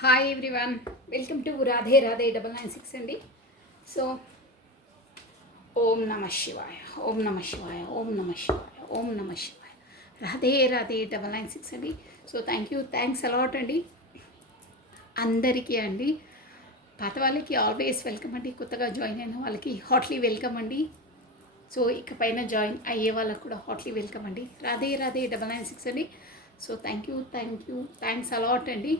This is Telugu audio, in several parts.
Hi everyone, welcome to Radhe Radhe 996 అండి. సో ఓం నమ శివాయ, ఓం నమ శివాయ, ఓం నమ శివాయ, ఓం నమ శివాయ. రాధే రాధే 996 అండి. సో థ్యాంక్స్ అలాట్ అండి అందరికీ అండి. పాత వాళ్ళకి ఆల్వేస్ వెల్కమ్ అండి, కొత్తగా జాయిన్ అయిన వాళ్ళకి హాట్లీ వెల్కమ్ అండి. సో ఇకపైన జాయిన్ అయ్యే వాళ్ళకు కూడా హాట్లీ వెల్కమ్ అండి. రాధే రాధే 996 అండి. సో థ్యాంక్స్ అలాట్ అండి.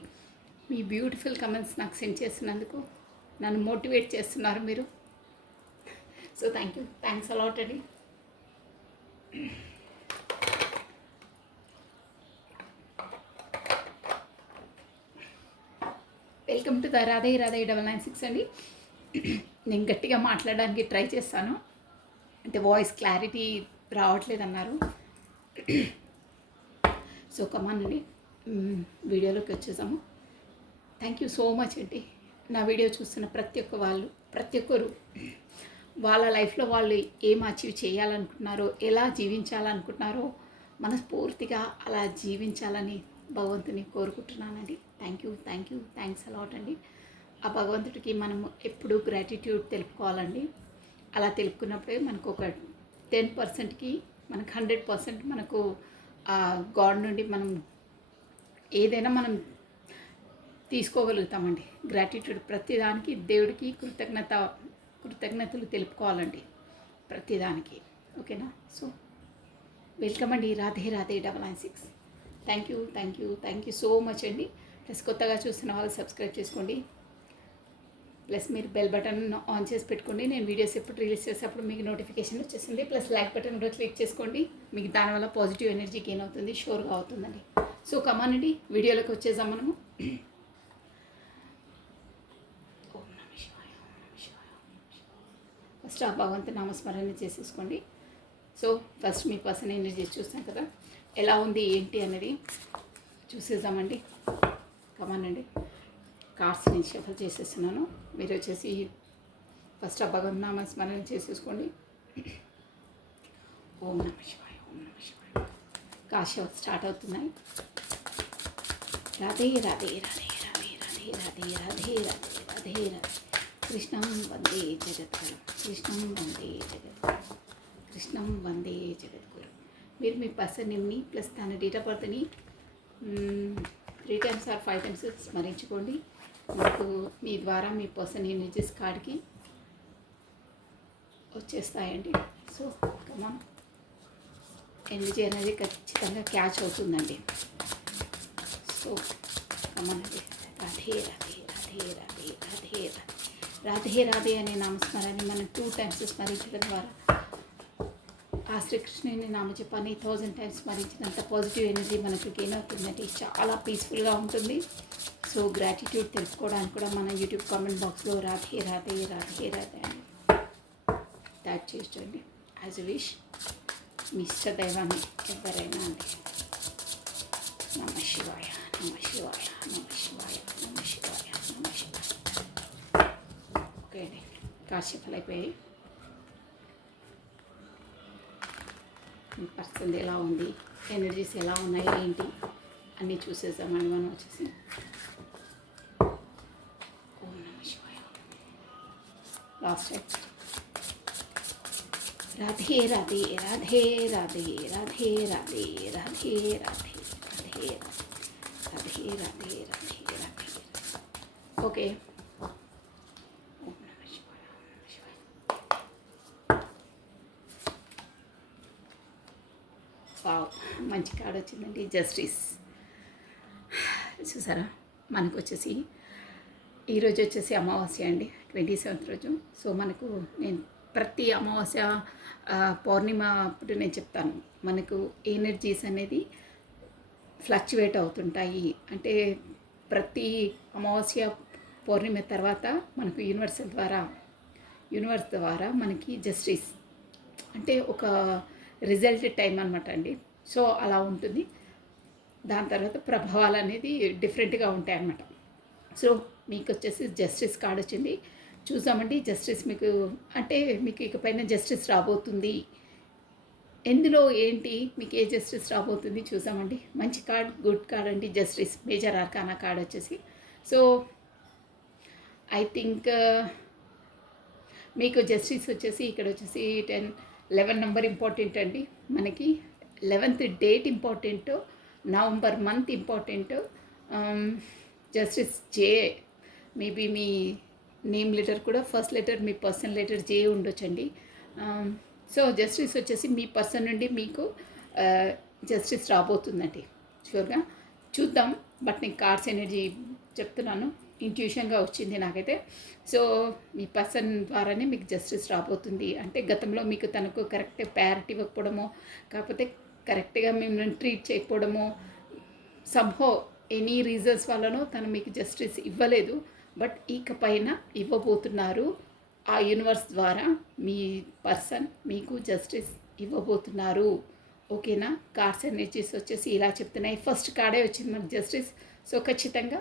మీ బ్యూటిఫుల్ కమెంట్స్ నాకు సెండ్ చేసినందుకు నన్ను మోటివేట్ చేస్తున్నారు మీరు. సో థ్యాంక్స్ అలాట్ అండి. Welcome to the Radhe Radhe 996 అండి. నేను గట్టిగా మాట్లాడడానికి ట్రై చేస్తాను, అంటే వాయిస్ క్లారిటీ రావట్లేదు అన్నారు. సో కమాన్ అండి, వీడియోలోకి వచ్చేసాము. థ్యాంక్ యూ సో మచ్ అండి. నా వీడియో చూస్తున్న ప్రతి ఒక్కరు వాళ్ళ లైఫ్లో వాళ్ళు ఏం అచీవ్ చేయాలనుకుంటున్నారో, ఎలా జీవించాలనుకుంటున్నారో మనస్ఫూర్తిగా అలా జీవించాలని భగవంతుని కోరుకుంటున్నానండి. థ్యాంక్స్ అలాట్ అండి. ఆ భగవంతుడికి మనం ఎప్పుడూ గ్రాటిట్యూడ్ తెలుపుకోవాలండి. అలా తెలుపుకున్నప్పుడే మనకు ఒక 10%కి మనకు 100% మనకు గాడ్ నుండి మనం ఏదైనా మనం తీసుకోగలుగుతామండి. గ్రాటిట్యూడ్ ప్రతిదానికి దేవుడికి కృతజ్ఞతలు తెలుపుకోవాలండి ప్రతిదానికి. ఓకేనా? సో వెల్కమ్ అండి, Radhe Radhe 996. Thank you so much అండి. ప్లస్ కొత్తగా చూస్తున్న వాళ్ళు సబ్స్క్రైబ్ చేసుకోండి. ప్లస్ మీరు బెల్ బటన్ ఆన్ చేసి పెట్టుకోండి. నేను వీడియోస్ ఎప్పుడు రిలీజ్ చేసేటప్పుడు మీకు నోటిఫికేషన్ వచ్చేసింది. ప్లస్ లైక్ బటన్ కూడా క్లిక్ చేసుకోండి. మీకు దానివల్ల పాజిటివ్ ఎనర్జీ గెయిన్ అవుతుంది, షూర్గా అవుతుందండి. సో కమాన్ అండి, వీడియోలోకి వచ్చేసాం మనము. ఫస్ట్ ఆ భగవంతు నామస్మరణ చేసేసుకోండి. సో ఫస్ట్ మీ పర్సన్ ఎనర్జీ చూస్తాం కదా, ఎలా ఉంది ఏంటి అనేది చూసేద్దామండి. కమాన్ అండి, కార్డ్స్ నేను షఫల్ చేసేస్తున్నాను. మీరు వచ్చేసి ఫస్ట్ ఆ భగవంతు నామస్మరణ చేసేసుకోండి. ఓం నమ శివాయ, ఓం నమ శివాయ. కార్డ్స్ స్టార్ట్ అవుతున్నాయి. రాధే రాధే రాధే రాధే రాధే రాధే రాధే రాధే రాధే రాధే. కృష్ణం వందే జగద్గురు, కృష్ణం వందే జగద్గురు, కృష్ణం వందే జగద్గురు. మీరు మీ పర్సన్ నేమ్ని ప్లస్ తన డేట్ ఆఫ్ బర్త్ని 3 times or 5 times స్మరించుకోండి. మీకు మీ ద్వారా మీ పర్సన్ ఎనర్జీస్ కార్డ్కి వచ్చేస్తాయండి. సో కమాన్, ఎనర్జీ అనేది ఖచ్చితంగా క్యాచ్ అవుతుందండి. సో కమాన్ అండి. రాధే రాధే రాధే రాధే రాధే రాధే రాధే రాధే అనే నామస్మరాన్ని మనం 2 times స్మరించడం ద్వారా ఆ శ్రీకృష్ణుని నామజపాన్ని 1000 times స్మరించినంత పాజిటివ్ ఎనర్జీ మనకు గెయిన్ అవుతుందండి. చాలా పీస్ఫుల్గా ఉంటుంది. సో గ్రాటిట్యూడ్ తెలుసుకోవడానికి కూడా మన యూట్యూబ్ కామెంట్ బాక్స్లో రాధే రాధే రాధే రాధే అని ట్యాగ్ చేయండి. యాజ్ విష్ మీ ఇష్ట దైవాన్ని ఎవరైనా అండి. నమ శివాయ, నమ శివాయ, నమ శివాయ, నమ శివాయ, నమ శివాయ. ఓకే అండి, కాశీఫలు అయిపోయాయి. మీ పర్సన్ ఎలా ఉంది, ఎనర్జీస్ ఎలా ఉన్నాయి ఏంటి అన్నీ చూసేద్దామండి మనం వచ్చేసి. ఓం నమ శివాయ. Last time Radhe Radhe Radhe Radhe Radhe Radhe Radhe Radhe Radhe Radhe Radhe Radhe Radhe. Okay. ఓం నమ శివాయ, ఓం నమ శివాయ. వావ్, మంచి కార్డ్ వచ్చిందండి. జస్టిస్ చూసారా, మనకు వచ్చేసి ఈరోజు వచ్చేసి అమావాస్య అండి, 27th రోజు. సో మనకు నేను ప్రతి అమావాస్య పౌర్ణిమ అప్పుడు నేను చెప్తాను, మనకు ఎనర్జీస్ అనేది ఫ్లక్చువేట్ అవుతుంటాయి. అంటే ప్రతి అమావాస్య పౌర్ణిమ తర్వాత మనకు యూనివర్స్ ద్వారా మనకి జస్టిస్ అంటే ఒక రిజల్ట్ టైం అనమాట అండి. సో అలా ఉంటుంది. దాని తర్వాత ప్రభావాలు అనేది డిఫరెంట్గా ఉంటాయి అన్నమాట. సో మీకు వచ్చేసి జస్టిస్ కార్డ్ వచ్చింది. చూసామండి, జస్టిస్ మీకు అంటే మీకు ఇకపైన జస్టిస్ రాబోతుంది. ఎందులో ఏంటి మీకు ఏ జస్టిస్ రాబోతుంది చూసామండి. మంచి కార్డ్, గుడ్ కార్డ్ అండి. జస్టిస్ మేజర్ ఆర్కానా కార్డ్ వచ్చేసి సో ఐ థింక్ మీకు జస్టిస్ వచ్చేసి ఇక్కడ వచ్చేసి 11 నెంబర్ ఇంపార్టెంట్ అండి. మనకి 11th date important, November month important. Justice J maybe మీ నేమ్ లెటర్ కూడా ఫస్ట్ లెటర్ మీ పర్సన్ లెటర్ జే ఉండొచ్చండి. సో జస్టిస్ వచ్చేసి మీ పర్సన్ నుండి మీకు జస్టిస్ రాబోతుందండి షూర్గా. చూద్దాం, బట్ నేను కార్డ్స్ ఎనర్జీ చెప్తున్నాను, ఇంట్యూషన్గా వచ్చింది నాకైతే. సో మీ పర్సన్ ద్వారానే మీకు జస్టిస్ రాబోతుంది. అంటే గతంలో మీకు తనకు కరెక్ట్ ప్రయారిటీ ఇవ్వకపోవడమో, కాకపోతే కరెక్ట్గా మిమ్మల్ని ట్రీట్ చేయకపోవడమో, సంహో ఎనీ రీజన్స్ వల్లనో తను మీకు జస్టిస్ ఇవ్వలేదు. బట్ ఇకపైన ఇవ్వబోతున్నారు. ఆ యూనివర్స్ ద్వారా మీ పర్సన్ మీకు జస్టిస్ ఇవ్వబోతున్నారు. ఓకేనా? కార్డ్స్ ఎనర్జీస్ వచ్చేసి ఇలా చెప్తున్నాయి. ఫస్ట్ కార్డే వచ్చింది మనకు జస్టిస్. సో ఖచ్చితంగా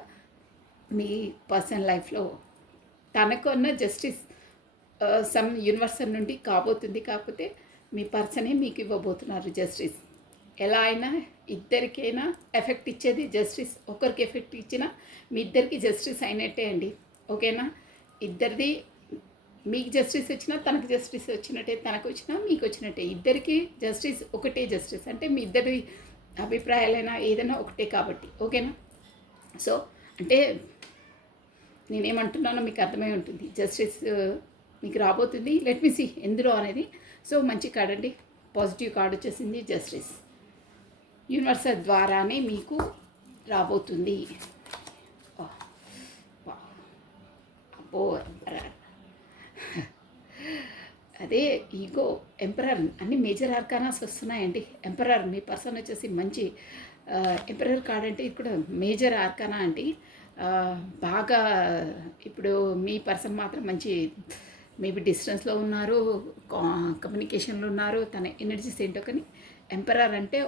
మీ పర్సన్ లైఫ్లో తనకున్న జస్టిస్ సమ్ యూనివర్సల్ నుండి కాబోతుంది. కాకపోతే మీ పర్సనే మీకు ఇవ్వబోతున్నారు జస్టిస్. ఎలా అయినా ఇద్దరికైనా ఎఫెక్ట్ ఇచ్చేది జస్టిస్. ఒకరికి ఎఫెక్ట్ ఇచ్చినా మీ ఇద్దరికి జస్టిస్ అయినట్టే అండి. ఓకేనా? ఇద్దరిది మీకు జస్టిస్ వచ్చినా తనకు జస్టిస్ వచ్చినట్టే, తనకు వచ్చినా మీకు వచ్చినట్టే. ఇద్దరికి జస్టిస్ ఒకటే జస్టిస్. అంటే మీ ఇద్దరి అభిప్రాయాలైనా ఏదైనా ఒకటే కాబట్టి. ఓకేనా? సో అంటే నేనేమంటున్నానో మీకు అర్థమై ఉంటుంది. జస్టిస్ మీకు రాబోతుంది. లెట్ మీ సీ ఎందులో అనేది. సో మంచి కార్డ్ అండి, పాజిటివ్ కార్డ్ వచ్చేసింది జస్టిస్. యూనివర్సల్ ద్వారానే మీకు రాబోతుంది. అబ్బో, ఎంపరర్ అదే ఈగో, ఎంపరర్ అన్ని మేజర్ ఆర్కానాస్ వస్తున్నాయండి. ఎంపరర్ మీ పర్సన్ వచ్చేసి మంచి ఎంపరర్ కార్డ్ అంటే ఇక్కడ మేజర్ ఆర్కానా అండి. బాగా ఇప్పుడు మీ పర్సన్ మాత్రం మంచి మేబీ డిస్టెన్స్లో ఉన్నారు, కమ్యూనికేషన్లో ఉన్నారు. తన ఎనర్జీస్ ఏంటో కానీ ఎంపరర్ అంటే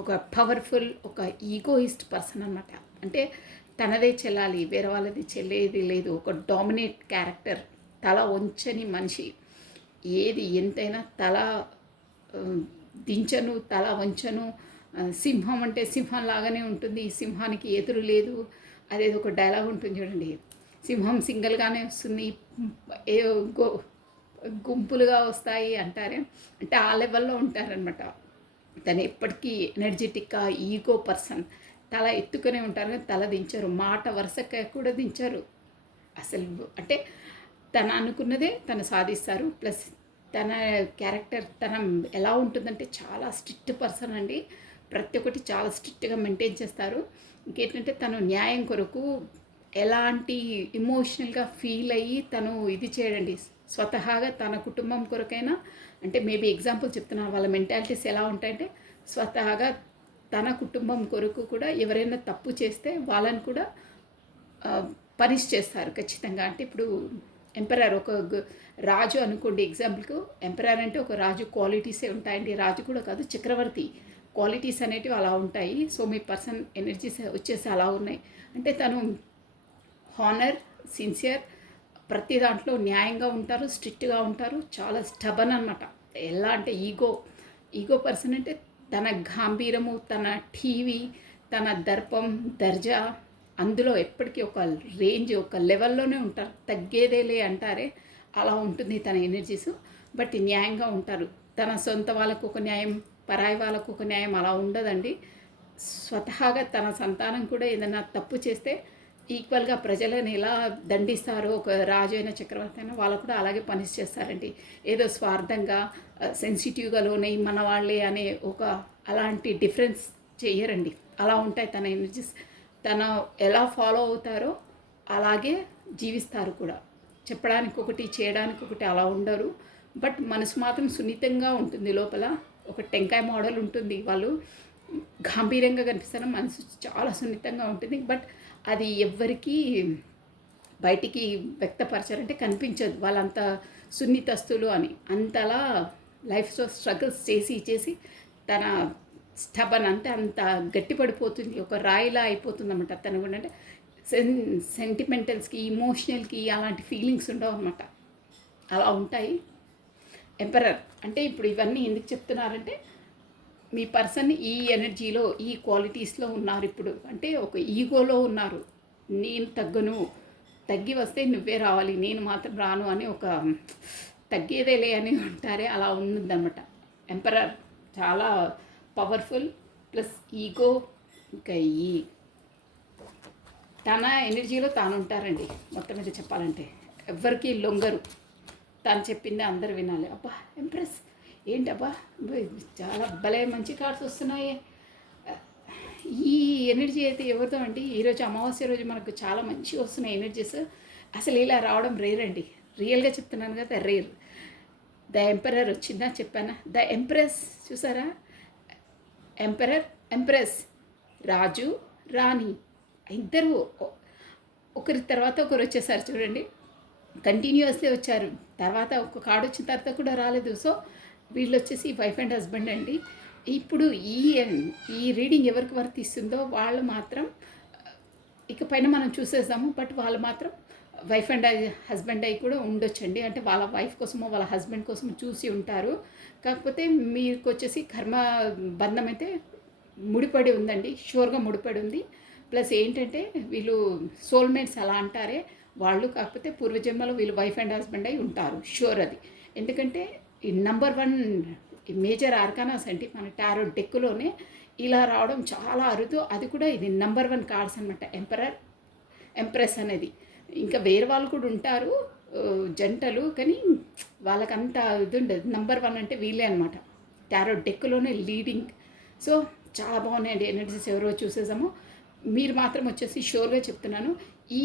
ఒక పవర్ఫుల్, ఒక ఈగోయిస్ట్ పర్సన్ అన్నమాట. అంటే తనదే చెల్లాలి, వేరే వాళ్ళది చెల్లేది లేదు. ఒక డామినేట్ క్యారెక్టర్, తల వంచని మనిషి. ఏది ఎంతైనా తల దించను, తల వంచను. సింహం అంటే సింహం లాగానే ఉంటుంది, సింహానికి ఎదురు లేదు. అదేదో ఒక డైలాగ్ ఉంటుంది చూడండి, సింహం సింగిల్గానే వస్తుంది, ఏ గుంపులుగా వస్తాయి అంటారే. అంటే ఆ లెవెల్లో ఉంటారనమాట. తను ఎప్పటికీ ఎనర్జెటిక్గా ఈగో పర్సన్. తల ఎత్తుకునే ఉంటారు కానీ తల దించరు, మాట వరుసగా కూడా దించరు అసలు. అంటే తను అనుకున్నదే తను సాధిస్తారు. ప్లస్ తన క్యారెక్టర్ తన ఎలా ఉంటుందంటే చాలా స్ట్రిక్ట్ పర్సన్ అండి. ప్రతి ఒక్కటి చాలా స్ట్రిక్ట్గా మెయింటైన్ చేస్తారు. ఇంకేంటంటే తను న్యాయం కొరకు ఎలాంటి ఇమోషనల్గా ఫీల్ అయ్యి తను ఇది చేయడండి. స్వతహాగా తన కుటుంబం కొరకైనా, అంటే మేబీ ఎగ్జాంపుల్ చెప్తున్నాను, వాళ్ళ మెంటాలిటీస్ ఎలా ఉంటాయంటే స్వతహాగా తన కుటుంబం కొరకు కూడా ఎవరైనా తప్పు చేస్తే వాళ్ళని కూడా పనిష్ చేస్తారు ఖచ్చితంగా. అంటే ఇప్పుడు ఎంపరర్ ఒక రాజు అనుకోండి ఎగ్జాంపుల్కు. ఎంపరర్ అంటే ఒక రాజు క్వాలిటీసే ఉంటాయండి. రాజు కూడా కాదు, చక్రవర్తి క్వాలిటీస్ అనేటివి అలా ఉంటాయి. సో మీ పర్సన్ ఎనర్జీస్ వచ్చేసి అలా ఉన్నాయి. అంటే తను హానర్, సిన్సియర్, ప్రతి దాంట్లో న్యాయంగా ఉంటారు, స్ట్రిక్ట్గా ఉంటారు, చాలా స్టబన్ అనమాట. ఎలా అంటే ఈగో పర్సన్ అంటే తన గాంభీరము, తన టీవీ, తన దర్పం, దర్జా, అందులో ఎప్పటికీ ఒక రేంజ్, ఒక లెవెల్లోనే ఉంటారు. తగ్గేదేలే అంటారే అలా ఉంటుంది తన ఎనర్జీస్. బట్ న్యాయంగా ఉంటారు. తన సొంత వాళ్ళకు ఒక న్యాయం, పరాయి వాళ్ళకు ఒక న్యాయం అలా ఉండదండి. స్వతహాగా తన సంతానం కూడా ఏదైనా తప్పు చేస్తే ఈక్వల్గా ప్రజలను ఎలా దండిస్తారో ఒక రాజు అయిన చక్రవర్తి అయినా వాళ్ళు కూడా అలాగే పనిష్ చేస్తారండి. ఏదో స్వార్థంగా సెన్సిటివ్గా లోనై మన వాళ్ళే అనే ఒక అలాంటి డిఫరెన్స్ చేయరండి. అలా ఉంటాయి తన ఎనర్జీస్. తన ఎలా ఫాలో అవుతారో అలాగే జీవిస్తారు కూడా. చెప్పడానికి ఒకటి, చేయడానికి ఒకటి అలా ఉండరు. బట్ మనసు మాత్రం సున్నితంగా ఉంటుంది. లోపల ఒక టెంకాయ మోడల్ ఉంటుంది. వాళ్ళు గాంభీర్యంగా కనిపిస్తారు, మనసు చాలా సున్నితంగా ఉంటుంది. బట్ అది ఎవ్వరికీ బయటికి వ్యక్తపరచారంటే కనిపించదు వాళ్ళంత సున్నితస్తులు అని. అంతలా లైఫ్లో స్ట్రగుల్స్ చేసి తన స్టబన్ అంటే అంత గట్టిపడిపోతుంది, ఒక రాయిలా అయిపోతుంది అనమాట. తను కూడా అంటే సెంటిమెంటల్స్కి, ఇమోషనల్కి అలాంటి ఫీలింగ్స్ ఉండవు అనమాట. అలా ఉంటాయి. ఎంపరర్ అంటే ఇప్పుడు ఇవన్నీ ఎందుకు చెప్తున్నారంటే మీ పర్సన్ ఈ ఎనర్జీలో ఈ క్వాలిటీస్లో ఉన్నారు ఇప్పుడు. అంటే ఒక ఈగోలో ఉన్నారు. నేను తగ్గను, తగ్గి వస్తే నువ్వే రావాలి, నేను మాత్రం రాను అని ఒక తగ్గేదేలే అని ఉంటారే, అలా ఉందన్నమాట. ఎంపరర్ చాలా పవర్ఫుల్ ప్లస్ ఈగో, ఇంకా ఈ తన ఎనర్జీలో తాను ఉంటారండి. మొత్తం మీద చెప్పాలంటే ఎవ్వరికి లొంగరు. తాను చెప్పింది అందరు వినాలి. అబ్బా ఎంప్రెస్ ఏంటబ్బా, చాలా భలే మంచి కార్డ్స్ వస్తున్నాయి. ఈ ఎనర్జీ అయితే ఎవరితో అండి, ఈరోజు అమావాస్య రోజు మనకు చాలా మంచిగా వస్తున్నాయి ఎనర్జీస్. అసలు ఇలా రావడం రేర్ అండి, రియల్గా చెప్తున్నాను కదా, రేర్. ద ఎంపరర్ వచ్చిందా చెప్పానా, ద ఎంప్రెస్ చూసారా, ఎంపరర్ ఎంప్రెస్, రాజు రాణి ఇద్దరు ఒకరి తర్వాత ఒకరు వచ్చేసారు చూడండి, కంటిన్యూస్లీ వచ్చారు. తర్వాత ఒక కార్డు వచ్చిన తర్వాత కూడా రాలేదు. సో వీళ్ళు వచ్చేసి వైఫ్ అండ్ హస్బెండ్ అండి. ఇప్పుడు ఈ రీడింగ్ ఎవరికి వర్తిస్తుందో వాళ్ళు మాత్రం ఇకపైన మనం చూసేద్దాము. బట్ వాళ్ళు మాత్రం వైఫ్ అండ్ హస్బెండ్ అయి కూడా ఉండొచ్చండి. అంటే వాళ్ళ వైఫ్ కోసమో వాళ్ళ హస్బెండ్ కోసమో చూసి ఉంటారు. కాకపోతే మీకు వచ్చేసి కర్మ బంధం అయితే ముడిపడి ఉందండి, షూర్గా ముడిపడి ఉంది. ప్లస్ ఏంటంటే వీళ్ళు సోల్మేట్స్ అలా అంటారే వాళ్ళు, కాకపోతే పూర్వజన్మలో వీళ్ళు వైఫ్ అండ్ హస్బెండ్ అయి ఉంటారు, షూర్ అది. ఎందుకంటే ఈ నంబర్ 1 మేజర్ ఆర్కానాస్ అంటే మన టారో డెక్కులోనే ఇలా రావడం చాలా అరుదు. అది కూడా ఇది నంబర్ 1 కార్డ్స్ అనమాట, ఎంపరర్ ఎంప్రెస్ అనేది. ఇంకా వేరే వాళ్ళు కూడా ఉంటారు జంటలు, కానీ వాళ్ళకంత ఇది ఉండదు. నంబర్ 1 అంటే వీళ్ళే అనమాట, టారో డెక్కులోనే లీడింగ్. సో చాలా బాగున్నాయండి ఎనర్జీస్. ఎవరో చూసేసాము, మీరు మాత్రం వచ్చేసి షూర్గా చెప్తున్నాను, ఈ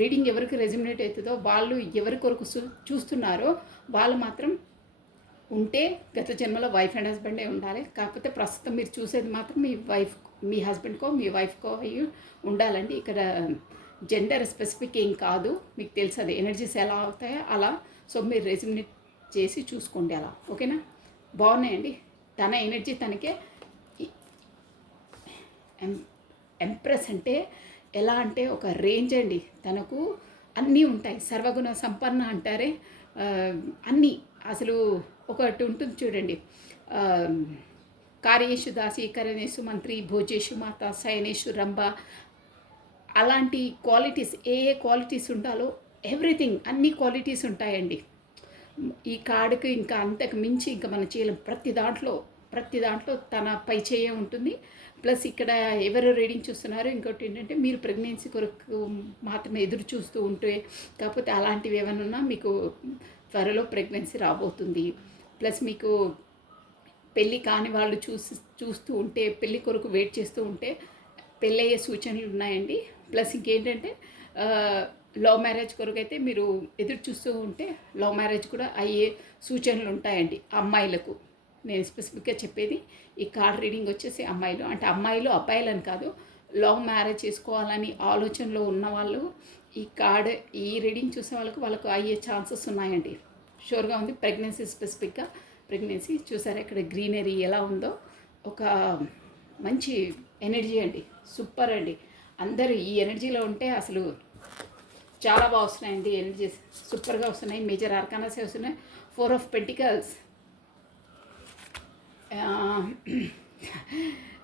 రీడింగ్ ఎవరికి రెజ్యుమినేట్ అవుతుందో వాళ్ళు ఎవరి కొరకు చూస్తున్నారో వాళ్ళు మాత్రం ఉంటే గత జన్మలో వైఫ్ అండ్ హస్బెండే ఉండాలి. కాకపోతే ప్రస్తుతం మీరు చూసేది మాత్రం మీ హస్బెండ్కో మీ వైఫ్కో అయ్యి ఉండాలండి. ఇక్కడ జెండర్ స్పెసిఫిక్ ఏం కాదు, మీకు తెలుసు అది ఎనర్జీస్ ఎలా అవుతాయో అలా. సో మీరు రెజ్యుమినేట్ చేసి చూసుకోండి అలా, ఓకేనా. బాగున్నాయండి. తన ఎనర్జీ తనకే. ఎంప్రెస్ అంటే ఎలా అంటే ఒక రేంజ్ అండి, తనకు అన్నీ ఉంటాయి. సర్వగుణ సంపన్న అంటారే, అన్నీ. అసలు ఒకటి ఉంటుంది చూడండి, కార్యేషు దాసి కరణేషు మంత్రి భోజేషు మాత శయనేషు రంభ, అలాంటి క్వాలిటీస్ ఏ క్వాలిటీస్ ఉండాలో ఎవ్రీథింగ్ అన్ని క్వాలిటీస్ ఉంటాయండి ఈ కార్డుకి. ఇంకా అంతకు మించి ఇంకా మనం చేయలేం. ప్రతి దాంట్లో తన పై చేయ ఉంటుంది. ప్లస్ ఇక్కడ ఎవరు రీడింగ్ చూస్తున్నారు, ఇంకోటి ఏంటంటే మీరు ప్రెగ్నెన్సీ కొరకు మాత్రమే ఎదురు చూస్తూ ఉంటే, కాకపోతే అలాంటివి ఏమైనా ఉన్నా మీకు త్వరలో ప్రెగ్నెన్సీ రాబోతుంది. ప్లస్ మీకు పెళ్ళి కాని వాళ్ళు చూస్తూ ఉంటే, పెళ్ళి కొరకు వెయిట్ చేస్తూ ఉంటే పెళ్ళయ్యే సూచనలు ఉన్నాయండి. ప్లస్ ఇంకేంటంటే లవ్ మ్యారేజ్ కొరకు అయితే మీరు ఎదురు చూస్తూ ఉంటే లవ్ మ్యారేజ్ కూడా అయ్యే సూచనలు ఉంటాయండి అమ్మాయిలకు. నేను స్పెసిఫిక్గా చెప్పేది ఈ కార్డ్ రీడింగ్ వచ్చేసి అమ్మాయిలు, అంటే అమ్మాయిలు అబ్బాయిలు అని కాదు, లవ్ మ్యారేజ్ చేసుకోవాలని ఆలోచనలో ఉన్న వాళ్ళు ఈ రీడింగ్ చూసే వాళ్ళకు అయ్యే ఛాన్సెస్ ఉన్నాయండి, షూర్గా ఉంది. ప్రెగ్నెన్సీ స్పెసిఫిక్గా ప్రెగ్నెన్సీ చూసారా ఇక్కడ గ్రీనరీ ఎలా ఉందో, ఒక మంచి ఎనర్జీ అండి, సూపర్ అండి. అందరూ ఈ ఎనర్జీలో ఉంటే అసలు చాలా బాగా వస్తున్నాయండి ఎనర్జీస్, సూపర్గా వస్తున్నాయి. మేజర్ ఆర్కానాసే వస్తున్నాయి. 4 ఆఫ్ పెంటికల్స్,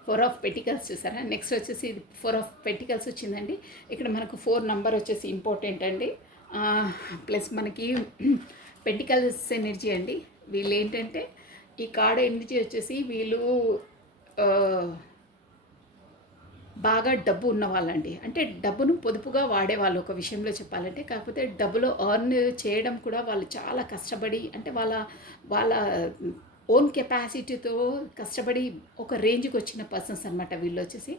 4 ఆఫ్ పెంటికల్స్ చూసారా. నెక్స్ట్ వచ్చేసి 4 ఆఫ్ పెంటికల్స్ వచ్చిందండి. ఇక్కడ మనకు 4 నెంబర్ వచ్చేసి ఇంపార్టెంట్ అండి. ప్లస్ మనకి పెంటికల్స్ ఎనర్జీ అండి. వీళ్ళు ఏంటంటే ఈ కార్డ్ ఎనర్జీ వచ్చేసి వీళ్ళు బాగా డబ్బు ఉన్నవాళ్ళండి, అంటే డబ్బును పొదుపుగా వాడేవాళ్ళు ఒక విషయంలో చెప్పాలంటే. కాకపోతే డబ్బులో ఎర్న్ చేయడం కూడా వాళ్ళు చాలా కష్టపడి, అంటే వాళ్ళ ఓన్ కెపాసిటీతో కష్టపడి ఒక రేంజ్కి వచ్చిన పర్సన్స్ అనమాట వీళ్ళు వచ్చేసి.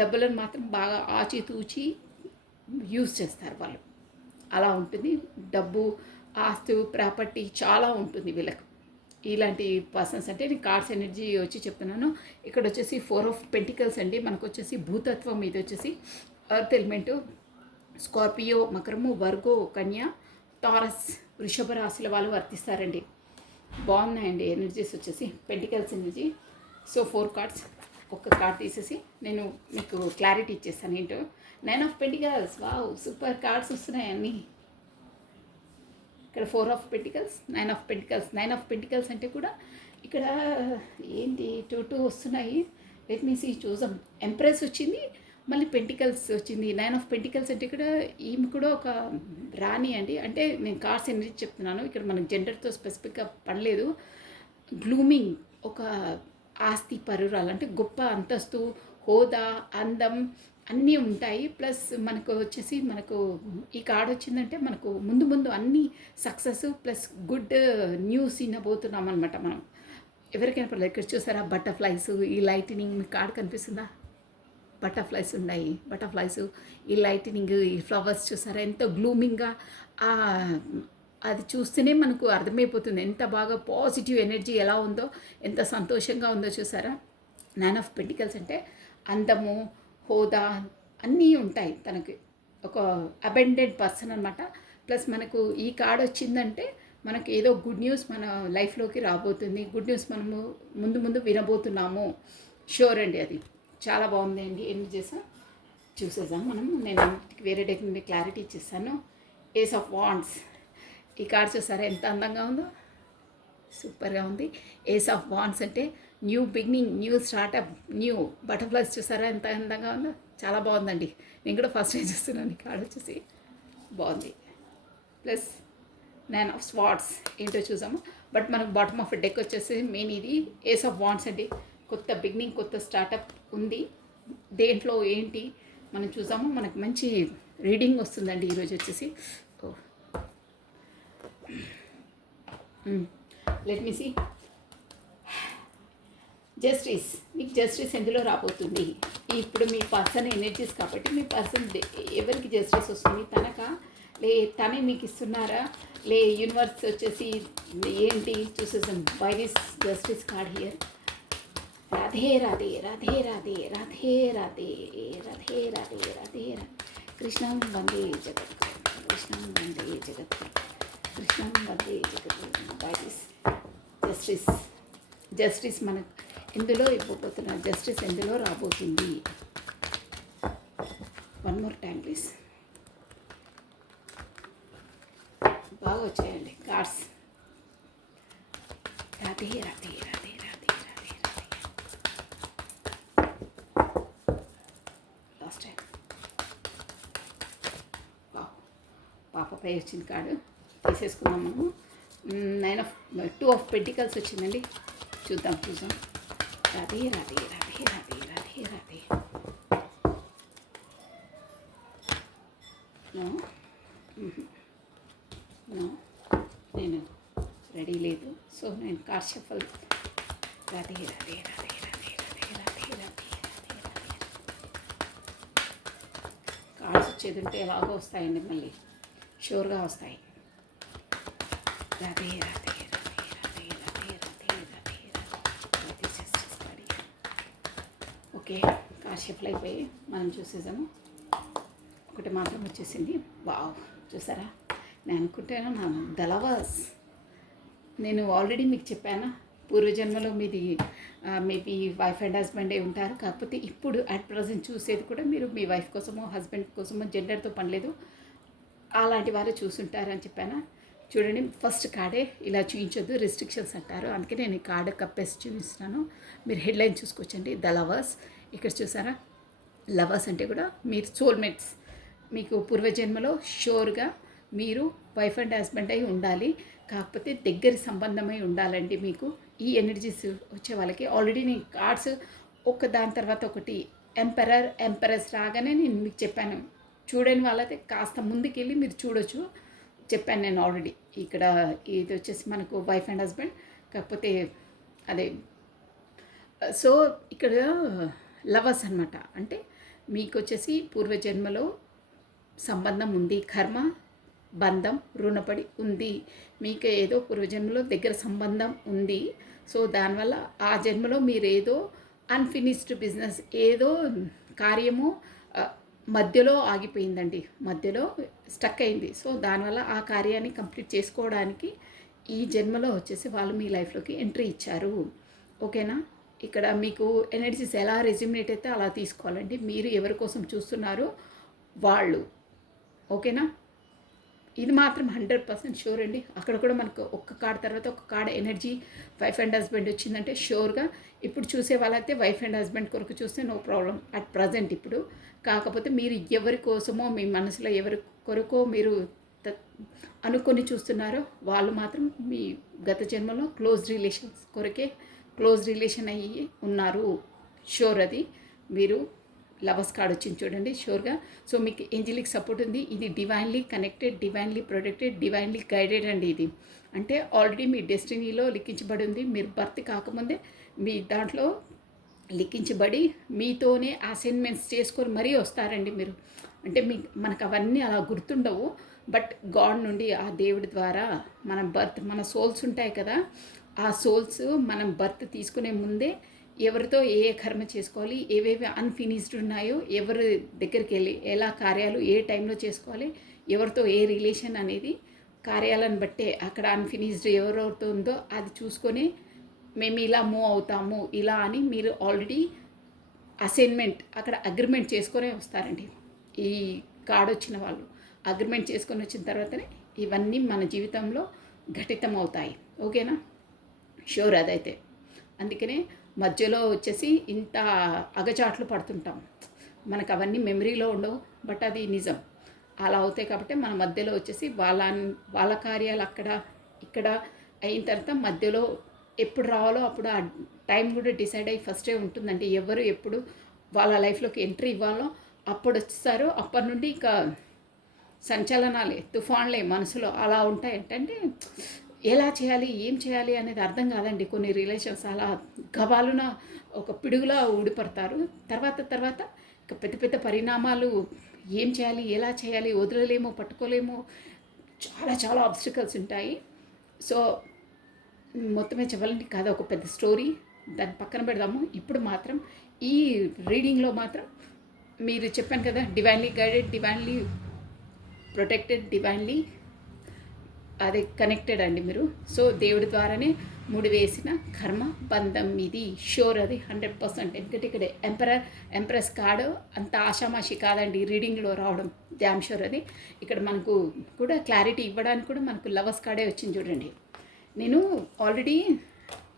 డబ్బులను మాత్రం బాగా ఆచితూచి యూజ్ చేస్తారు వాళ్ళు, అలా ఉంటుంది. డబ్బు, ఆస్తు, ప్రాపర్టీ చాలా ఉంటుంది వీళ్ళకు. ఇలాంటి పర్సన్స్ అంటే నేను కార్డ్స్ ఎనర్జీ వచ్చి చెప్తున్నాను. ఇక్కడ వచ్చేసి 4 ఆఫ్ పెంటికల్స్ అండి. మనకు వచ్చేసి భూతత్వం ఇది వచ్చేసి ఎర్త్ ఎలిమెంటు, స్కార్పియో, మకరము, వర్గో, కన్య, టారస్, వృషభ రాశుల వాళ్ళు వర్తిస్తారండి. బాగున్నాయండి ఎనర్జీస్ వచ్చేసి పెంటికల్స్ ఎనర్జీ. సో 4 కార్డ్స్, ఒక్క కార్డ్ తీసేసి నేను మీకు క్లారిటీ ఇచ్చేస్తాను ఏంటో. 9 of pentacles, wow super cards వస్తున్నాయి అన్నీ. ఇక్కడ 4 of pentacles, 9 of pentacles. 9 of pentacles అంటే కూడా ఇక్కడ ఏంటి టూ టూ వస్తున్నాయి. లెట్ మీ సీ చూసాం. ఎంప్రెస్ వచ్చింది, మళ్ళీ పెంటికల్స్ వచ్చింది. 9 ఆఫ్ పెంటికల్స్ అంటే ఇక్కడ ఈమె కూడా ఒక రాణి అండి. అంటే నేను కార్డ్స్ ఎనర్జీ చెప్తున్నాను, ఇక్కడ మనకు జెండర్తో స్పెసిఫిక్గా పనిలేదు. గ్లూమింగ్, ఒక ఆస్తి పరురాలు అంటే గొప్ప అంతస్తు, హోదా, అందం అన్నీ ఉంటాయి. ప్లస్ మనకు వచ్చేసి మనకు ఈ కార్డ్ వచ్చిందంటే మనకు ముందు ముందు అన్నీ సక్సెస్ ప్లస్ గుడ్ న్యూస్ వినబోతున్నాం అనమాట మనం. ఎవరికైనా పర్లేదు. ఇక్కడ చూసారా బటర్ఫ్లైస్, ఈ లైటినింగ్ మీ కార్డ్ కనిపిస్తుందా? బటర్ఫ్లైస్ ఉన్నాయి. బటర్ఫ్లైస్, ఈ లైటినింగ్, ఈ ఫ్లవర్స్ చూసారా ఎంత గ్లూమింగ్గా. అది చూస్తేనే మనకు అర్థమైపోతుంది ఎంత బాగా పాజిటివ్ ఎనర్జీ ఎలా ఉందో, ఎంత సంతోషంగా ఉందో చూసారా. 9 ఆఫ్ పెంటికల్స్ అంటే అందము, హోదా అన్నీ ఉంటాయి తనకి. ఒక అబెండెంట్ పర్సన్ అనమాట. ప్లస్ మనకు ఈ కార్డ్ వచ్చిందంటే మనకు ఏదో గుడ్ న్యూస్ మన లైఫ్లోకి రాబోతుంది. గుడ్ న్యూస్ మనము ముందు ముందు వినబోతున్నాము. షూర్ అండి, అది చాలా బాగుంది అండి. ఏం చూసేసాం మనం. నేను వేరే డెక్ నుండి క్లారిటీ ఇచ్చేసాను. ఏస్ ఆఫ్ వాండ్స్, ఈ కార్డ్ చూసారా ఎంత అందంగా ఉందో, సూపర్గా ఉంది. ఏస్ ఆఫ్ వాండ్స్ అంటే new beginning, new startup, new butterflies చూసారా ఎంత అందంగా ఉందో, చాలా బాగుందండి. నేను కూడా ఫస్ట్ టైం చూస్తున్నాను ఈ కార్డ్ వచ్చేసి, బాగుంది. ప్లస్ 9 ఆఫ్ స్వార్డ్స్ ఏంటో చూసాము. బట్ మనకు బాటమ్ ఆఫ్ డెక్ వచ్చేసి మెయిన్ ఇది ఏస్ ఆఫ్ వాండ్స్ అండి. కొత్త బిగినింగ్, కొత్త స్టార్టప్ ఉంది. దేంట్లో ఏంటి మనం చూసాము. మనకు మంచి రీడింగ్ వస్తుందండి ఈరోజు వచ్చేసి. Let me see. జస్టిస్, మీకు జస్టిస్ ఎందులో రాబోతుంది? ఇప్పుడు మీ పర్సన్ ఎనర్జీస్ కాబట్టి మీ పర్సన్ ఎవరికి జస్టిస్ వస్తుంది? తనకా, లే తనే మీకు ఇస్తున్నారా, లే యూనివర్స్ వచ్చేసి ఏంటి చూసేసాం. By this justice card here. Radhe Radhe Radhe Radhe Radhe Radhe Radhe Radhe Radhe కృష్ణం వందే జగత్, కృష్ణం వందే జగత్, కృష్ణం వందే జగత్. బై దిస్ జస్టిస్, జస్టిస్ మనకు ఎందులో ఇవ్వబోతున్నారు? జస్టిస్ ఎందులో రాబోతుంది? One more time please. బాగా వచ్చాయండి cards. Radhe Radhe Radhe Radhe Radhe Radhe. Last time పాపపై వచ్చింది కార్డు, తీసేసుకున్నాం మనము. 2 ఆఫ్ పెంటికల్స్ వచ్చిందండి. చూద్దాం. రాధే రాధే రాధే రాధే రాధే రాధే. నో నేను రెడీ లేదు, సో నేను card shuffle. Radhe Radhe Radhe Radhe Radhe Radhe Radhe Radhe. Cards వచ్చేది ఉంటే ఎలాగో వస్తాయండి, మళ్ళీ షూర్గా వస్తాయి. Radhe Radhe Radhe Radhe Radhe Radhe Radhe Radhe justice card. Okay, card shuffle అయిపోయి మనం చూసేసాము. ఒకటి మాత్రం వచ్చేసింది. వావ్, చూసారా? నేను అనుకుంటాను నా దలవాస్. నేను ఆల్రెడీ మీకు చెప్పాను, పూర్వజన్మలో మీది మేబీ వైఫ్ అండ్ హస్బెండే ఉంటారు. కాకపోతే ఇప్పుడు అట్ ప్రజెంట్ చూసేది కూడా మీరు మీ వైఫ్ కోసమో హస్బెండ్ కోసమో జెండర్తో పనిలేదు, అలాంటి వారు చూసుంటారని చెప్పాను. చూడండి, ఫస్ట్ కార్డే ఇలా చూపించొద్దు, రిస్ట్రిక్షన్స్ అంటారు. అందుకే నేను ఈ కార్డు కప్పేసి చూపిస్తున్నాను. మీరు హెడ్లైన్ చూసుకోవచ్చండి, ద లవర్స్. ఇక్కడ చూసారా, లవర్స్ అంటే కూడా మీరు సోల్మేట్స్. మీకు పూర్వజన్మలో షూర్గా మీరు వైఫ్ అండ్ హస్బెండ్ అయి ఉండాలి. కాకపోతే దగ్గర సంబంధమై ఉండాలండి. మీకు ఈ ఎనర్జీస్ వచ్చే వాళ్ళకి ఆల్రెడీ నేను కార్డ్స్ ఒక దాని తర్వాత ఒకటి ఎంపరర్ ఎంపరస్ రాగానే నేను మీకు చెప్పాను. చూడని వాళ్ళైతే కాస్త ముందుకెళ్ళి మీరు చూడొచ్చు. చెప్పాను నేను ఆల్రెడీ. ఇక్కడ ఇది వచ్చేసి మనకు వైఫ్ అండ్ హస్బెండ్, కాకపోతే అదే. సో ఇక్కడ లవర్స్ అనమాట. అంటే మీకు వచ్చేసి పూర్వజన్మలో సంబంధం ఉంది, కర్మ బంధం రుణపడి ఉంది. మీకు ఏదో పూర్వజన్మలో దగ్గర సంబంధం ఉంది. సో దానివల్ల ఆ జన్మలో మీరు ఏదో అన్ఫినిష్డ్ బిజినెస్, ఏదో కార్యము మధ్యలో ఆగిపోయిందండి, మధ్యలో స్టక్ అయింది. సో దానివల్ల ఆ కార్యాన్ని కంప్లీట్ చేసుకోవడానికి ఈ జన్మలో వచ్చేసి వాళ్ళు మీ లైఫ్లోకి ఎంట్రీ ఇచ్చారు. ఓకేనా? ఇక్కడ మీకు ఎనర్జీస్ ఎలా రెజ్యూమినేట్ అయితే అలా తీసుకోవాలండి. మీరు ఎవరి కోసం చూస్తున్నారో వాళ్ళు. ఓకేనా? ఇది మాత్రం 100% షూర్ అండి. అక్కడ కూడా మనకు ఒక్క కార్డ్ తర్వాత ఒక card energy wife and husband వచ్చిందంటే షూర్గా ఇప్పుడు చూసే వాళ్ళైతే వైఫ్ అండ్ హస్బెండ్ కొరకు చూస్తే నో ప్రాబ్లం అట్ ప్రజెంట్ ఇప్పుడు. కాకపోతే మీరు ఎవరి కోసమో మీ మనసులో ఎవరి కొరకో మీరు అనుకొని చూస్తున్నారో వాళ్ళు మాత్రం మీ గత జన్మలో క్లోజ్ రిలేషన్స్ కొరకే క్లోజ్ రిలేషన్ అయ్యి ఉన్నారు. షూర్ అది. మీరు లవర్స్ కార్డ్ వచ్చింది చూడండి షూర్గా. సో మీకు ఏంజలిక్ సపోర్ట్ ఉంది. ఇది divinely connected, divinely protected, divinely guided అండి ఇది. అంటే ఆల్రెడీ మీ డెస్టినీలో లిఖించబడి ఉంది. మీరు బర్త్ కాకముందే మీ దాంట్లో లిఖించబడి మీతోనే అసైన్మెంట్స్ చేసుకొని మరీ వస్తారండి మీరు. అంటే మనకు అవన్నీ అలా గుర్తుండవు. బట్ గాడ్ నుండి ఆ దేవుడి ద్వారా మన బర్త్ మన సోల్స్ ఉంటాయి కదా, ఆ సోల్స్ మనం బర్త్ తీసుకునే ముందే ఎవరితో ఏ ఏ కర్మ చేసుకోవాలి, ఏవేవి అన్ఫినిష్డ్ ఉన్నాయో, ఎవరి దగ్గరికి వెళ్ళి ఎలా కార్యాలు ఏ టైంలో చేసుకోవాలి, ఎవరితో ఏ రిలేషన్ అనేది కార్యాలను బట్టే అక్కడ అన్ఫినిష్డ్ ఎవరితో ఉందో అది చూసుకొని మేము ఇలా మూవ్ అవుతాము ఇలా అని మీరు ఆల్రెడీ అసైన్మెంట్ అక్కడ అగ్రిమెంట్ చేసుకొనే వస్తారండి. ఈ కార్డ్ వచ్చిన వాళ్ళు అగ్రిమెంట్ చేసుకొని వచ్చిన తర్వాతనే ఇవన్నీ మన జీవితంలో ఘటితం అవుతాయి. ఓకేనా? షూర్ అదైతే. అందుకనే మధ్యలో వచ్చేసి ఇంత అగచాట్లు పడుతుంటాం. మనకు అవన్నీ మెమరీలో ఉండవు, బట్ అది నిజం. అలా అవుతాయి కాబట్టి మన మధ్యలో వచ్చేసి వాళ్ళ కార్యాలు అక్కడ ఇక్కడ అయిన తర్వాత మధ్యలో ఎప్పుడు రావాలో అప్పుడు ఆ టైం కూడా డిసైడ్ అయ్యి ఫస్టే ఉంటుందండి. ఎవరు ఎప్పుడు వాళ్ళ లైఫ్లోకి ఎంట్రీ ఇవ్వాలో అప్పుడు వచ్చేసారో అప్పటి నుండి ఇక సంచలనాలే తుఫాన్లే మనసులో అలా ఉంటాయి. ఏంటంటే ఎలా చేయాలి ఏం చేయాలి అనేది అర్థం కాదండి. కొన్ని రిలేషన్స్ అలా గవాలున ఒక పిడుగులా ఊడిపడతారు. తర్వాత ఇక పెద్ద పెద్ద పరిణామాలు ఏం చేయాలి ఎలా చేయాలి వదలలేమో పట్టుకోలేమో చాలా చాలా ఆబ్స్టికల్స్ ఉంటాయి. సో మొత్తమే చెప్పాలంటే కాదు ఒక పెద్ద స్టోరీ, దాన్ని పక్కన పెడదాము. ఇప్పుడు మాత్రం ఈ రీడింగ్లో మాత్రం మీరు చెప్పాను కదా, divinely guided, divinely protected, divinely అది కనెక్టెడ్ అండి మీరు. సో దేవుడి ద్వారానే ముడివేసిన కర్మ బంధం ఇది. షూర్ అది 100%. ఎందుకంటే ఇక్కడ ఎంప్రెస్ కార్డు అంత ఆషామాషి కాదండి రీడింగ్లో రావడం. డ్యామ్ షూర్ అది. ఇక్కడ మనకు కూడా క్లారిటీ ఇవ్వడానికి కూడా మనకు లవర్స్ కార్డే వచ్చింది చూడండి. నేను ఆల్రెడీ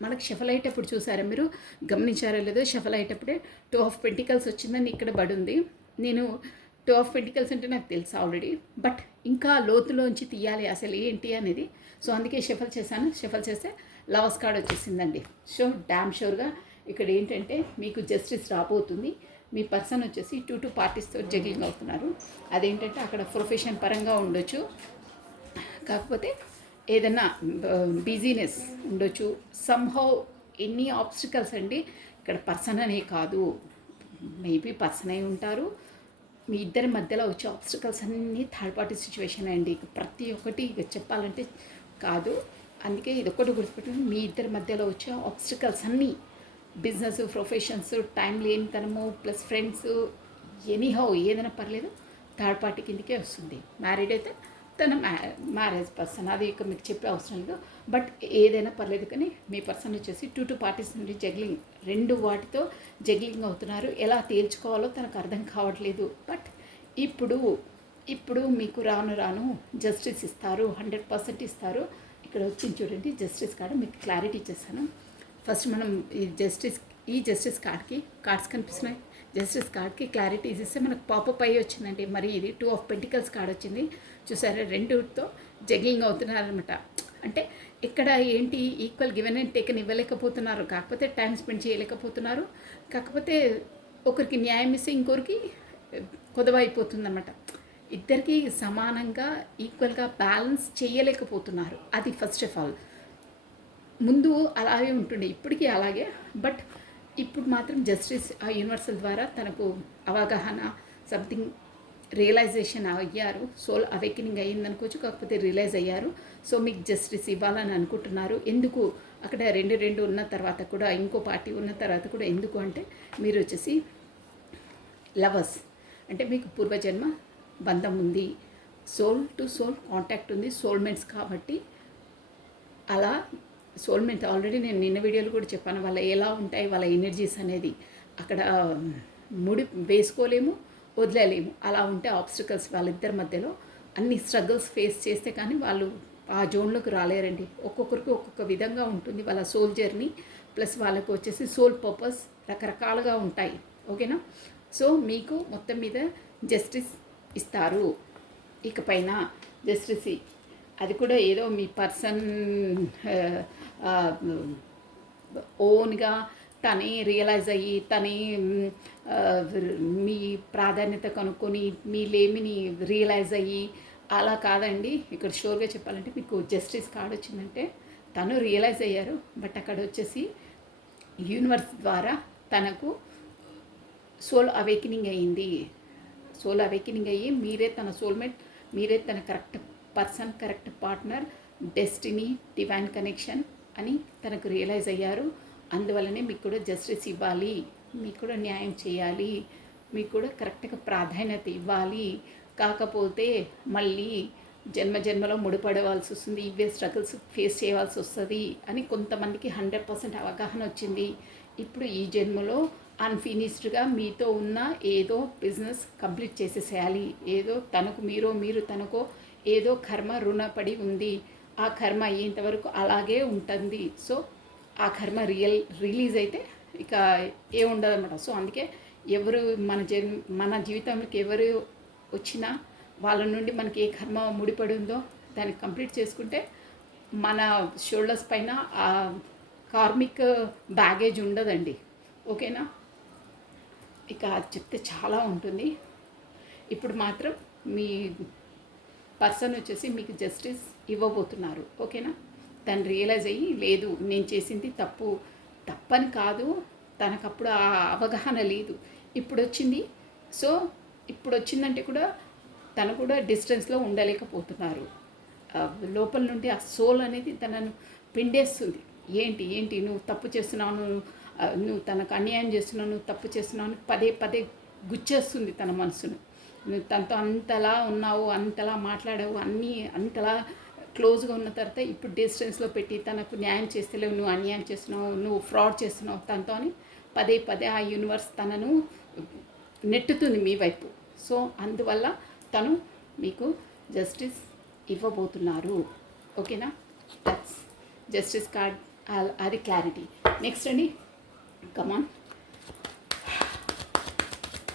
మనకు షఫల్ అయ్యేటప్పుడు చూసారా మీరు, గమనించారో లేదో, షఫల్ అయ్యేటప్పుడే 2 ఆఫ్ పెంటికల్స్ వచ్చిందని ఇక్కడ పడుంది. నేను 2 ఆఫ్ పెంటికల్స్ అంటే నాకు తెలుసు ఆల్రెడీ, బట్ ఇంకా లోతులోంచి తీయాలి అసలు ఏంటి అనేది. సో అందుకే షఫల్ చేశాను. షఫల్ చేస్తే లవర్స్ కార్డ్ వచ్చేసిందండి. సో డ్యామ్ షూర్గా ఇక్కడ ఏంటంటే మీకు జస్టిస్ రాబోతుంది. మీ పర్సన్ వచ్చేసి 2 పార్టీస్తో జగ్లింగ్ అవుతున్నారు. అదేంటంటే అక్కడ ప్రొఫెషన్ పరంగా ఉండొచ్చు, కాకపోతే ఏదైనా బిజీనెస్ ఉండొచ్చు. సమ్హౌ ఎన్ని ఆబ్స్టికల్స్ అండి ఇక్కడ పర్సన్ అనే కాదు, మేబీ పర్సన్ అయి ఉంటారు. మీ ఇద్దరి మధ్యలో వచ్చే ఆబ్స్టికల్స్ అన్నీ థర్డ్ పార్టీ సిచ్యువేషన్ అండి. ప్రతి ఒక్కటి ఇక చెప్పాలంటే కాదు. అందుకే ఇదొక్కటి గుర్తుపెట్టుకుని మీ ఇద్దరి మధ్యలో వచ్చే ఆబ్స్టికల్స్ అన్నీ బిజినెస్, ప్రొఫెషన్స్, టైం లేనితనము ప్లస్ ఫ్రెండ్స్, ఎనీహౌ ఏదైనా పర్లేదు థర్డ్ పార్టీ కిందకే వస్తుంది. మ్యారీడ్ అయితే తన మ్యారేజ్ పర్సన్, అది ఇక మీకు చెప్పే అవసరం లేదు. బట్ ఏదైనా పర్లేదు కానీ మీ పర్సన్ వచ్చేసి 2 పార్టీస్ నుండి జగ్లింగ్, 2 వాటితో జగ్లింగ్ అవుతున్నారు. ఎలా తేల్చుకోవాలో తనకు అర్థం కావట్లేదు. బట్ ఇప్పుడు మీకు రాను జస్టిస్ ఇస్తారు, 100% ఇస్తారు. ఇక్కడ వచ్చింది చూడండి జస్టిస్ కార్డు, మీకు క్లారిటీ ఇచ్చేస్తాను. ఫస్ట్ మనం ఈ జస్టిస్ కార్డ్స్ కనిపిస్తున్నాయి. జస్టిస్ కార్డ్కి క్లారిటీ ఇస్తే మనకు పాపప్ అయ్యి వచ్చిందండి. మరి ఇది 2 ఆఫ్ పెంటికల్స్ కార్డ్ వచ్చింది చూసారా, 2తో జగ్లింగ్ అవుతున్నారనమాట. అంటే ఇక్కడ ఏంటి ఈక్వల్ గివెన్ అండ్ టేకన్ ఇవ్వలేకపోతున్నారు, కాకపోతే టైం స్పెండ్ చేయలేకపోతున్నారు, కాకపోతే ఒకరికి న్యాయం ఇస్తే ఇంకొకరికి కొదవ అయిపోతుందన్నమాట. ఇద్దరికి సమానంగా ఈక్వల్గా బ్యాలెన్స్ చేయలేకపోతున్నారు. అది ఫస్ట్ ఆఫ్ ఆల్. ముందు అలాగే ఉంటుండే, ఇప్పటికీ అలాగే. బట్ ఇప్పుడు మాత్రం జస్టిస్ ఆ యూనివర్సల్ ద్వారా తనకు అవగాహన సంథింగ్ రియలైజేషన్ అయ్యారు. సోల్ అవేకెనింగ్ అయ్యిందనుకోవచ్చు, కాకపోతే రియలైజ్ అయ్యారు. సో మీకు జస్టిస్ ఇవ్వాలని అనుకుంటున్నారు. ఎందుకు అక్కడ 2 ఉన్న తర్వాత కూడా, ఇంకో పార్టీ ఉన్న తర్వాత కూడా ఎందుకు అంటే మీరు వచ్చేసి లవర్స్ అంటే మీకు పూర్వజన్మ బంధం ఉంది, సోల్ టు సోల్ కాంటాక్ట్ ఉంది, సోల్మేట్స్ కాబట్టి అలా సోల్మేట్ ఆల్రెడీ నేను నిన్న వీడియోలో కూడా చెప్పాను వాళ్ళ ఎలా ఉంటాయి వాళ్ళ ఎనర్జీస్ అనేది. అక్కడ ముడి వేసుకోలేము, వదిలేలేము. అలా ఉంటే ఆబ్స్టికల్స్ వాళ్ళిద్దరి మధ్యలో అన్ని స్ట్రగుల్స్ ఫేస్ చేస్తే కానీ వాళ్ళు ఆ జోన్లోకి రాలేరండి. ఒక్కొక్కరికి ఒక్కొక్క విధంగా ఉంటుంది వాళ్ళ సోల్ జర్నీ, ప్లస్ వాళ్ళకు వచ్చేసి సోల్ పర్పస్ రకరకాలుగా ఉంటాయి. ఓకేనా? సో మీకు మొత్తం మీద జస్టిస్ ఇస్తారు. ఇకపైన జస్టిస్ అది కూడా ఏదో మీ పర్సన్ ఓన్గా తనే రియలైజ్ అయ్యి తనే మీ ప్రాధాన్యత కనుక్కొని మీ లేమిని రియలైజ్ అయ్యి అలా కాదండి. ఇక్కడ షూర్గా చెప్పాలంటే మీకు జస్టిస్ కార్డ్ వచ్చిందంటే తను రియలైజ్ అయ్యారు, బట్ అక్కడ వచ్చేసి యూనివర్స్ ద్వారా తనకు సోల్ అవేకనింగ్ అయ్యింది. సోల్ అవేకనింగ్ అయ్యి మీరే తన సోల్మేట్, మీరే తన correct person, correct partner, destiny, divine connection అని తనకు రియలైజ్ అయ్యారు. అందువల్లనే మీకు కూడా జస్టిస్ ఇవ్వాలి, మీకు కూడా న్యాయం చేయాలి, మీకు కూడా కరెక్ట్గా ప్రాధాన్యత ఇవ్వాలి. కాకపోతే మళ్ళీ జన్మ జన్మలో ముడిపడవలసి వస్తుంది, ఇవే స్ట్రగుల్స్ ఫేస్ చేయవలసి వస్తుంది అని కొంతమందికి 100% అవగాహన వచ్చింది. ఇప్పుడు ఈ జన్మలో అన్ఫినిష్డ్గా మీతో ఉన్న ఏదో బిజినెస్ కంప్లీట్ చేసేసేయాలి. ఏదో తనకు మీరు తనకో ఏదో కర్మ రుణపడి ఉంది. ఆ కర్మ అయ్యేంత వరకు అలాగే ఉంటుంది. సో ఆ కర్మ రిలీజ్ అయితే ఇక ఏముండదన్నమాట. సో అందుకే ఎవరు మన జీవితంలోకి ఎవరు వచ్చినా వాళ్ళ నుండి మనకి ఏ కర్మ ముడిపడి ఉందో దాన్ని కంప్లీట్ చేసుకుంటే మన షోల్డర్స్ పైన ఆ కార్మిక్ బ్యాగేజ్ ఉండదండి. ఓకేనా? ఇక చెప్తే చాలా ఉంటుంది. ఇప్పుడు మాత్రం మీ పర్సన్ వచ్చేసి మీకు జస్టిస్ ఇవ్వబోతున్నారు. ఓకేనా? తను రియలైజ్ అయ్యి లేదు నేను చేసింది తప్పని కాదు, తనకప్పుడు ఆ అవగాహన లేదు, ఇప్పుడు వచ్చింది. సో ఇప్పుడు వచ్చిందంటే కూడా తను కూడా డిస్టెన్స్లో ఉండలేకపోతున్నారు. లోపల నుండి ఆ సోల్ అనేది తనను పిండేస్తుంది. ఏంటి నువ్వు తప్పు చేస్తున్నావు, నువ్వు తనకు అన్యాయం చేస్తున్నావు, నువ్వు తప్పు చేస్తున్నావు అని పదే పదే గుచ్చేస్తుంది తన మనసును. నువ్వు తనతో అంతలా ఉన్నావు, అంతలా మాట్లాడావు, అన్నీ అంతలా క్లోజ్గా ఉన్న తర్వాత ఇప్పుడు డిస్టెన్స్లో పెట్టి తనకు న్యాయం చేస్తలేవు, నువ్వు అన్యాయం చేస్తున్నావు, నువ్వు ఫ్రాడ్ చేస్తున్నావు తనతో అని పదే పదే ఆ యూనివర్స్ తనను నెట్టుతుంది మీ వైపు. సో అందువల్ల తను మీకు జస్టిస్ ఇవ్వబోతున్నారు. ఓకేనా? దట్స్ జస్టిస్ కార్డ్, అది క్లారిటీ. నెక్స్ట్ అండి, కమాన్,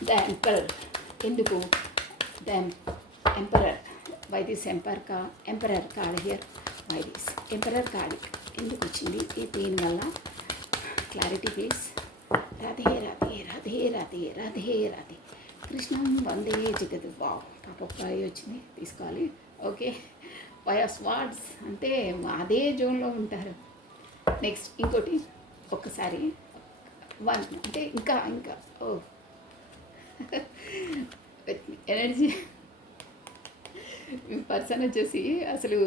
ద ఎంపరర్. ఎందుకు the emperor? Why this emperor card here? Why this emperor card ఎందుకు వచ్చింది? దీనివల్ల క్లారిటీ ప్లీజ్. రాధే రాధే రాధే రాధే రాధే రాధే కృష్ణం వందే జగత్. వావ్, పాప వచ్చింది, తీసుకోవాలి. ఓకే, ఫైవ్ ఆఫ్ స్వార్డ్స్ అంటే అదే జోన్లో ఉంటారు. నెక్స్ట్ ఇంకోటి ఒక్కసారి వన్ అంటే ఇంకా ఓ ఎనర్జీ పర్సన్ వచ్చేసి అసలు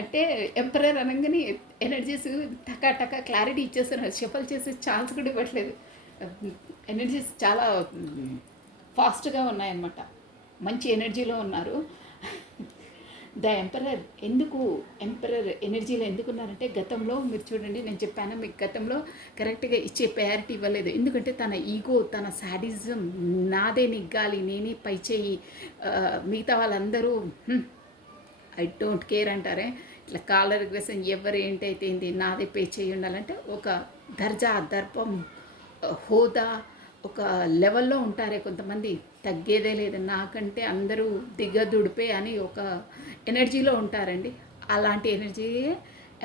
అంటే ఎంపరర్ అనగానే ఎనర్జీస్ టకా క్లారిటీ ఇచ్చేస్తున్నారు. షఫల్ చేసే ఛాన్స్ కూడా ఇవ్వట్లేదు. ఎనర్జీస్ చాలా ఫాస్ట్గా ఉన్నాయన్నమాట, మంచి ఎనర్జీలో ఉన్నారు. ద ఎంపరర్ ఎంపరర్ ఎనర్జీలో ఎందుకు ఉన్నారంటే గతంలో మీరు చూడండి, నేను చెప్పాను మీకు గతంలో కరెక్ట్గా ఇచ్చే ప్రయారిటీ ఇవ్వలేదు. ఎందుకంటే తన ఈగో, తన సాడిజం, నాదే నెగ్గాలి, నేనే పై చేయి, మిగతా వాళ్ళందరూ ఐ డోంట్ కేర్ అంటారే, ఇట్లా కాలర్ రిగ్రెషన్ ఎవరు ఏంటైతే ఏంటి, నాదే పే చేయి ఉండాలంటే ఒక దర్జా, దర్పం, హోదా, ఒక లెవెల్లో ఉంటారే కొంతమంది, తగ్గేదే లేదు, నాకంటే అందరూ దిగదుడిపే అని ఒక ఎనర్జీలో ఉంటారండి. అలాంటి ఎనర్జీయే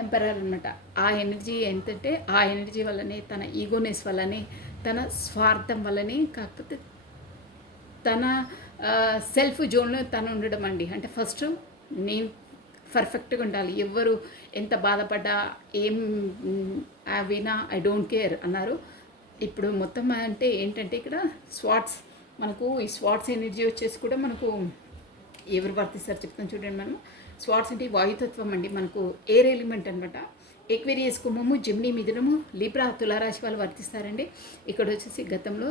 ఎంపరర్ అనమాట. ఆ ఎనర్జీ ఏంటంటే ఆ ఎనర్జీ వల్లనే, తన ఈగోనెస్ వల్లనే, తన స్వార్థం వల్లనే, కాకపోతే తన సెల్ఫ్ జోన్లో తను ఉండడం అండి. అంటే ఫస్ట్ నేను పర్ఫెక్ట్గా ఉండాలి, ఎవరు ఎంత బాధపడ్డా ఏం వినా ఐ డోంట్ కేర్ అన్నారు. ఇప్పుడు మొత్తం అంటే ఏంటంటే ఇక్కడ స్వాట్స్, మనకు ఈ స్వాట్స్ ఎనర్జీ వచ్చేసి కూడా మనకు ఎవరు వర్తిస్తారు చెప్తాను చూడండి. మనం స్వాట్స్ అంటే వాయుతత్వం అండి, మనకు ఎయిర్ ఎలిమెంట్ అనమాట. ఎక్వేరియస్, కుంభము, జెమిని, మిథునము, లిబ్రా, తులారాశి వాళ్ళు వర్తిస్తారండి. ఇక్కడ వచ్చేసి గతంలో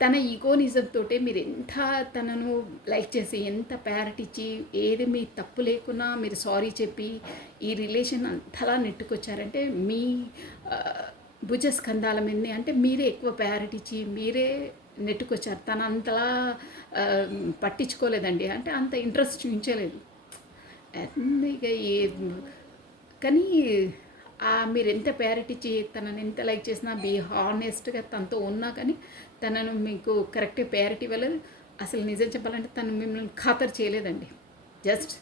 తన ఈగోనిజం తోటే మీరు ఎంత తనను లైక్ చేసి, ఎంత ప్రయారిటీ ఇచ్చి, ఏది మీ తప్పు లేకున్నా మీరు సారీ చెప్పి ఈ రిలేషన్ అంతలా నెట్టుకొచ్చారంటే మీ భుజస్కంధాల మీదనే, అంటే మీరే ఎక్కువ ప్రయారిటీ ఇచ్చి మీరే నెట్టుకొచ్చారు. తను అంతలా పట్టించుకోలేదండి. అంటే అంత ఇంట్రెస్ట్ చూపించలేదు. ఇక ఏ కానీ మీరు ఎంత ప్రయారిటీ ఇచ్చి తనని ఎంత లైక్ చేసినా బీ హానెస్ట్గా తనతో ఉన్నా కానీ తనను మీకు కరెక్ట్ ప్రయారిటీ ఇవ్వలేదు. అసలు నిజం చెప్పాలంటే తను మిమ్మల్ని ఖాతరు చేయలేదండి. జస్ట్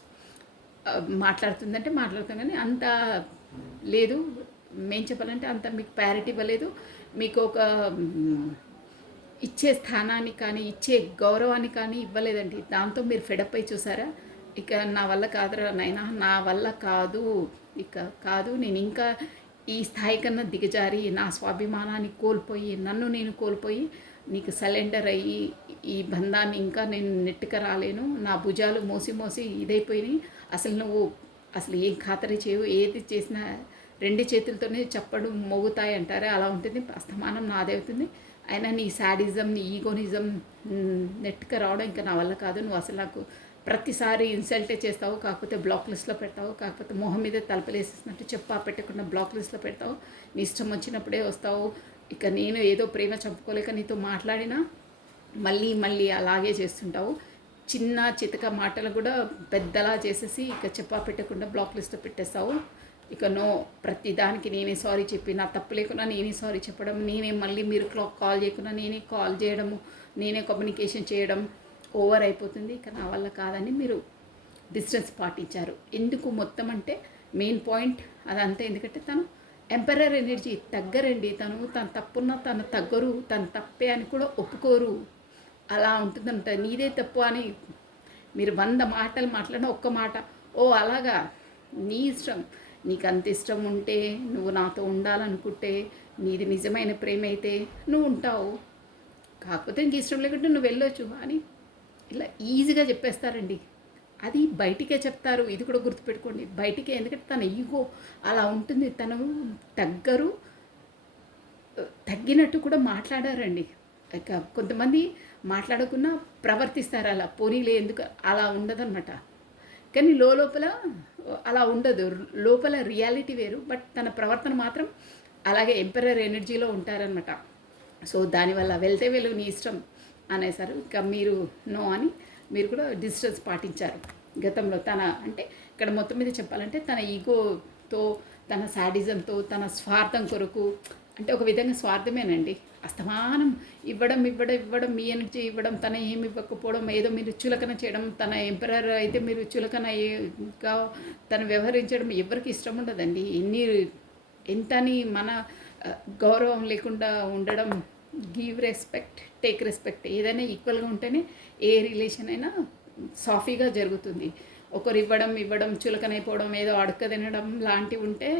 మాట్లాడుతుందంటే మాట్లాడుతాం కానీ అంత లేదు. మేము చెప్పాలంటే అంత మీకు ప్రయారిటీ ఇవ్వలేదు. మీకు ఒక ఇచ్చే స్థానాన్ని కానీ ఇచ్చే గౌరవాన్ని కానీ ఇవ్వలేదండి. దాంతో మీరు ఫెడప్ అయి చూసారా, ఇక నా వల్ల కాదురా నాయనా, నా వల్ల కాదు, ఇక కాదు, నేను ఇంకా ఈ స్థాయి కన్నా దిగజారి నా స్వాభిమానాన్ని కోల్పోయి నన్ను నేను కోల్పోయి నీకు సరెండర్ అయ్యి ఈ బంధాన్ని ఇంకా నేను నెట్టుక రాలేను, నా భుజాలు మోసి మోసి ఇదైపోయినాయి, అసలు నువ్వు అసలు ఏం ఖాతరి చేయవు, ఏది చేసినా రెండు చేతులతోనే చప్పడు మోగుతాయి అంటారే అలా ఉంటుంది. అస్తమానం నాదే అవుతుంది. అయినా నీ శాడిజం, నీ ఈగోనిజం నెట్టుక రావడం ఇంకా నా వల్ల కాదు. నువ్వు అసలు నాకు ప్రతిసారి ఇన్సల్టే చేస్తావు, కాకపోతే బ్లాక్ లిస్ట్లో పెడతావు, కాకపోతే మొహం మీద తలపలేసేసినట్టు చెప్పా పెట్టకుండా బ్లాక్ లిస్ట్లో పెడతావు, నీ ఇష్టం వచ్చినప్పుడే వస్తావు. ఇక నేను ఏదో ప్రేమ చంపుకోలేక నీతో మాట్లాడినా మళ్ళీ మళ్ళీ అలాగే చేస్తుంటావు. చిన్న చితక మాటలు కూడా పెద్దలా చేసేసి ఇక చెప్పా పెట్టకుండా బ్లాక్ లిస్ట్లో పెట్టేస్తావు. ఇక నో, ప్రతి దానికి నేనే సారీ చెప్పి నా తప్పు లేకుండా నేనే సారీ చెప్పడం, నేనే మళ్ళీ మీరు కాల్ చేయకుండా నేనే కాల్ చేయడము, నేనే కమ్యూనికేషన్ చేయడం ఓవర్ అయిపోతుంది. ఇక నా వల్ల కాదని మీరు డిస్టెన్స్ పాటించారు. ఎందుకు మొత్తం అంటే మెయిన్ పాయింట్ అదంతా. ఎందుకంటే తను ఎంపరర్ ఎనర్జీ తగ్గరండి. తను తప్పున్నా తను తగ్గరు, తను తప్పే అని కూడా ఒప్పుకోరు. అలా ఉంటుందంట. నీదే తప్పు అని మీరు 100 మాటలు మాట్లాడినా ఒక్క మాట ఓ అలాగా నీ ఇష్టం, నీకు అంత ఇష్టం ఉంటే నువ్వు నాతో ఉండాలనుకుంటే నీది నిజమైన ప్రేమ అయితే నువ్వు ఉంటావు, కాకపోతే ఇంక ఇష్టం లేకుంటే నువ్వు వెళ్ళొచ్చు అని ఇలా ఈజీగా చెప్పేస్తారండి. అది బయటికే చెప్తారు, ఇది కూడా గుర్తుపెట్టుకోండి, బయటికే. ఎందుకంటే తన ఈగో అలా ఉంటుంది. తను తగ్గినట్టు కూడా మాట్లాడారండి. ఇక కొంతమంది మాట్లాడకుండా ప్రవర్తిస్తారు అలా, పోనీలే ఎందుకు అలా ఉండదన్నమాట. కానీ లోపల అలా ఉండదు, లోపల రియాలిటీ వేరు. బట్ తన ప్రవర్తన మాత్రం అలాగే ఎంపరర్ ఎనర్జీలో ఉంటారనమాట. సో దానివల్ల వెళ్తే వెళ్ళు నీ ఇష్టం అనేసారు. ఇక మీరు నో అని మీరు కూడా డిస్టెన్స్ పాటించారు గతంలో. అంటే ఇక్కడ మొత్తం మీద చెప్పాలంటే తన ఈగోతో, తన శాడిజంతో, తన స్వార్థం కొరకు, అంటే ఒక విధంగా స్వార్థమేనండి. అస్తమానం ఇవ్వడం మీ ఎనర్జీ ఇవ్వడం, తన ఏమి ఇవ్వకపోవడం, ఏదో మీరు చులకన చేయడం, తన ఎంపరర్ అయితే మీరు చులకనగా తను వ్యవహరించడం ఎవరికి ఇష్టం ఉండదండి. ఎంతని మన గౌరవం లేకుండా ఉండడం. గివ్ రెస్పెక్ట్, టేక్ రెస్పెక్ట్, ఏదైనా ఈక్వల్గా ఉంటేనే ఏ రిలేషన్ అయినా సాఫీగా జరుగుతుంది. ఒకరు ఇవ్వడం చులకనైపోవడం, ఏదో అడుక్క తినడం లాంటివి ఉంటే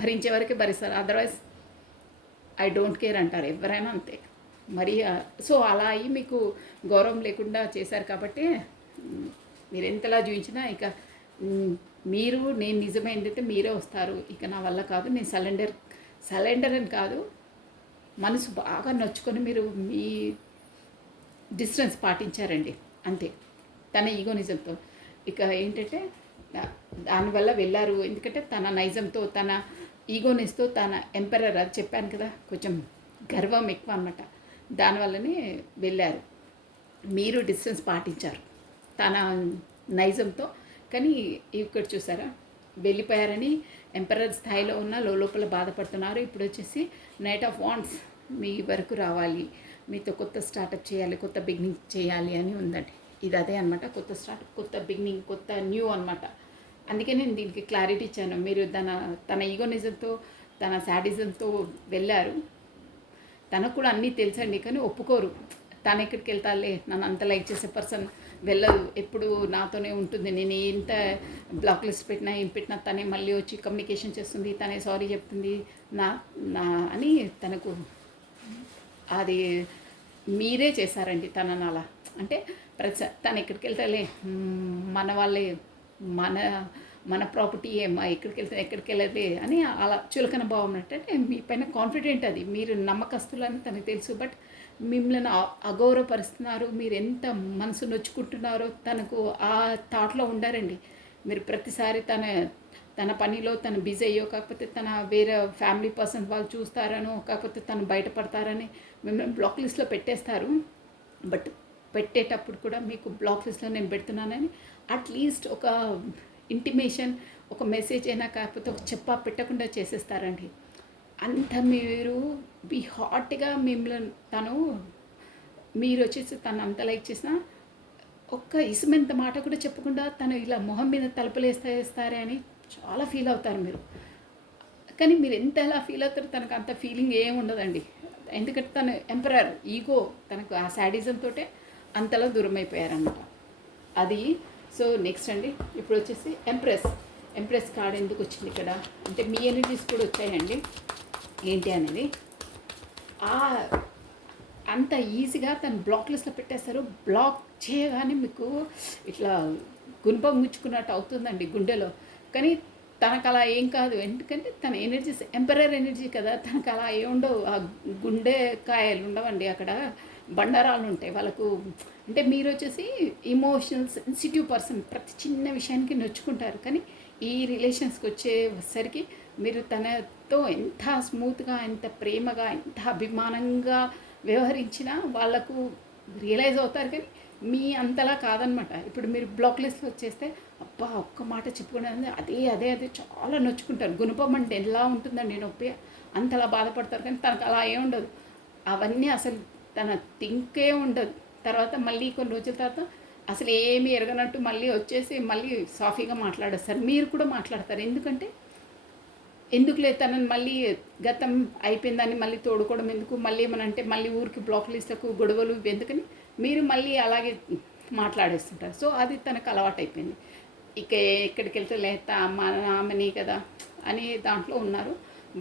భరించే వరకే భరిస్తారు. అదర్వైజ్ ఐ డోంట్ కేర్ అంటారు ఎవరైనా అంతే. మరి సో అలా అయ్యి మీకు గౌరవం లేకుండా చేశారు కాబట్టి మీరు ఎంతలా చూపించినా ఇక నేను నిజమైందైతే మీరే వస్తారు. ఇక నా వల్ల కాదు, నేను సరెండర్ అని కాదు, మనసు బాగా నొచ్చుకొని మీరు మీ డిస్టెన్స్ పాటించారండి అంతే, తన ఈగోనిజంతో. ఇక ఏంటంటే దానివల్ల వెళ్ళారు. ఎందుకంటే తన నైజంతో, తన ఈగోనెస్తో, తన ఎంపరర్, అది చెప్పాను కదా, కొంచెం గర్వం ఎక్కువ అన్నమాట, దానివల్లనే వెళ్ళారు. మీరు డిస్టెన్స్ పాటించారు తన నైజంతో. కానీ ఇక్కడ చూసారా, వెళ్ళిపోయారని ఎంపరర్ స్థాయిలో ఉన్న లోపల బాధపడుతున్నారు. ఇప్పుడు వచ్చేసి నైట్ ఆఫ్ వాండ్స్ మీ వరకు రావాలి, మీతో కొత్త స్టార్టప్ చేయాలి, కొత్త బిగినింగ్ చేయాలి అని ఉందండి. ఇది అదే అనమాట, కొత్త స్టార్టప్, కొత్త బిగినింగ్, కొత్త న్యూ అనమాట. అందుకే నేను దీనికి క్లారిటీ ఇచ్చాను. మీరు తన ఈగోనిజంతో, తన శాడిజంతో వెళ్ళారు. తనకు కూడా అన్నీ తెలుసండి, కానీ ఒప్పుకోరు. తను ఎక్కడికి వెళ్తాలే, నన్ను అంత లైక్ చేసే పర్సన్ వెళ్ళదు, ఎప్పుడు నాతోనే ఉంటుంది, నేను ఎంత బ్లాక్ లిస్ట్ పెట్టినా ఏం పెట్టినా తనే మళ్ళీ వచ్చి కమ్యూనికేషన్ చేస్తుంది, తనే సారీ చెప్తుంది నా అని తనకు అది మీరే చేశారండి తనని అలా. అంటే తను ఎక్కడికి వెళ్తాలే, మన వాళ్ళే, మన ప్రాపర్టీ ఏమా, ఎక్కడికి వెళ్ళదే అని అలా చులకన భావం అంటే మీ పైన కాన్ఫిడెంట్, అది మీరు నమ్మకస్తులని తనకు తెలుసు. బట్ మిమ్మల్ని అగౌరవపరుస్తున్నారు, మీరు ఎంత మనసు నొచ్చుకుంటున్నారో తనకు ఆ థాట్లో ఉండారండి. మీరు ప్రతిసారి తన పనిలో తను బిజీ అయ్యో, కాకపోతే తన వేరే ఫ్యామిలీ పర్సన్స్ వాళ్ళు చూస్తారనో, కాకపోతే తను బయటపడతారని మిమ్మల్ని బ్లాక్ లిస్ట్లో పెట్టేస్తారు. బట్ పెట్టేటప్పుడు కూడా మీకు బ్లాక్ లిస్ట్లో నేను పెడుతున్నానని అట్లీస్ట్ ఒక ఇంటిమేషన్, ఒక మెసేజ్ అయినా, కాకపోతే ఒక పెట్టకుండా చేసేస్తారండి. అంత మీరు బీ హాట్గా మిమ్మల్ని మీరు వచ్చేసి తను అంత లైక్ చేసినా ఒక్క ఇసుమెంత మాట కూడా చెప్పకుండా తను ఇలా మొహం మీద తలుపులేస్తారే అని చాలా ఫీల్ అవుతారు మీరు. కానీ మీరు ఎంత ఎలా ఫీల్ అవుతారో తనకు అంత ఫీలింగ్ ఏమి ఉండదండి. ఎందుకంటే తను ఎంపరర్ ఈగో, తనకు ఆ శాడిజం తోటే అంతలా దూరం అయిపోయారన్నమాట. అది సో నెక్స్ట్ అండి, ఇప్పుడు వచ్చేసి ఎంప్రెస్ కార్డ్ ఎందుకు వచ్చింది ఇక్కడ అంటే మీ ఎనర్జీస్ కూడా వచ్చాయండి. ఏంటి అనేది అంత ఈజీగా తను బ్లాక్ లిస్ట్లో పెట్టేస్తారు. బ్లాక్ చేయగానే మీకు ఇట్లా గుంప ముచ్చుకున్నట్టు అవుతుందండి గుండెలో. కానీ తనకు అలా ఏం కాదు, ఎందుకంటే తన ఎనర్జీస్ ఎంపరర్ ఎనర్జీ కదా, తనకు అలా ఏముండవు. ఆ గుండెకాయలు ఉండవండి, అక్కడ బండారాలు ఉంటాయి వాళ్ళకు. అంటే మీరు వచ్చేసి ఇమోషనల్ సెన్సిటివ్ పర్సన్, ప్రతి చిన్న విషయానికి నొచ్చుకుంటారు. కానీ ఈ రిలేషన్స్కి వచ్చేసరికి మీరు తనతో ఎంత స్మూత్గా, ఎంత ప్రేమగా, ఎంత అభిమానంగా వ్యవహరించినా వాళ్ళకు రియలైజ్ అవుతారు. కానీ మీ అంతలా కాదనమాట. ఇప్పుడు మీరు బ్లాక్ లిస్ట్లో వచ్చేస్తే అబ్బా ఒక్క మాట చెప్పుకునేది అదే చాలా నొచ్చుకుంటారు. గుణపం అంటే ఎలా ఉంటుందండి నొప్పి, అంతలా బాధపడతారు. కానీ తనకు అలా ఏం ఉండదు. అవన్నీ అసలు తన థింకే ఉండదు. తర్వాత మళ్ళీ కొన్ని రోజుల తర్వాత అసలు ఏమీ ఎరగనట్టు మళ్ళీ వచ్చేసి మళ్ళీ సాఫీగా మాట్లాడేస్తారు. మీరు కూడా మాట్లాడతారు. ఎందుకులే తనని మళ్ళీ గతం అయిపోయిందని మళ్ళీ తోడుకోవడం ఎందుకు, మళ్ళీ ఏమనంటే మళ్ళీ ఊరికి బ్లాక్ లిస్టులకు గొడవలు ఎందుకని మీరు మళ్ళీ అలాగే మాట్లాడేస్తుంటారు. సో అది తనకు అలవాటు అయిపోయింది. ఇక ఎక్కడికి వెళ్తే లేదా మా ఆమెని కదా అని దాంట్లో ఉన్నారు.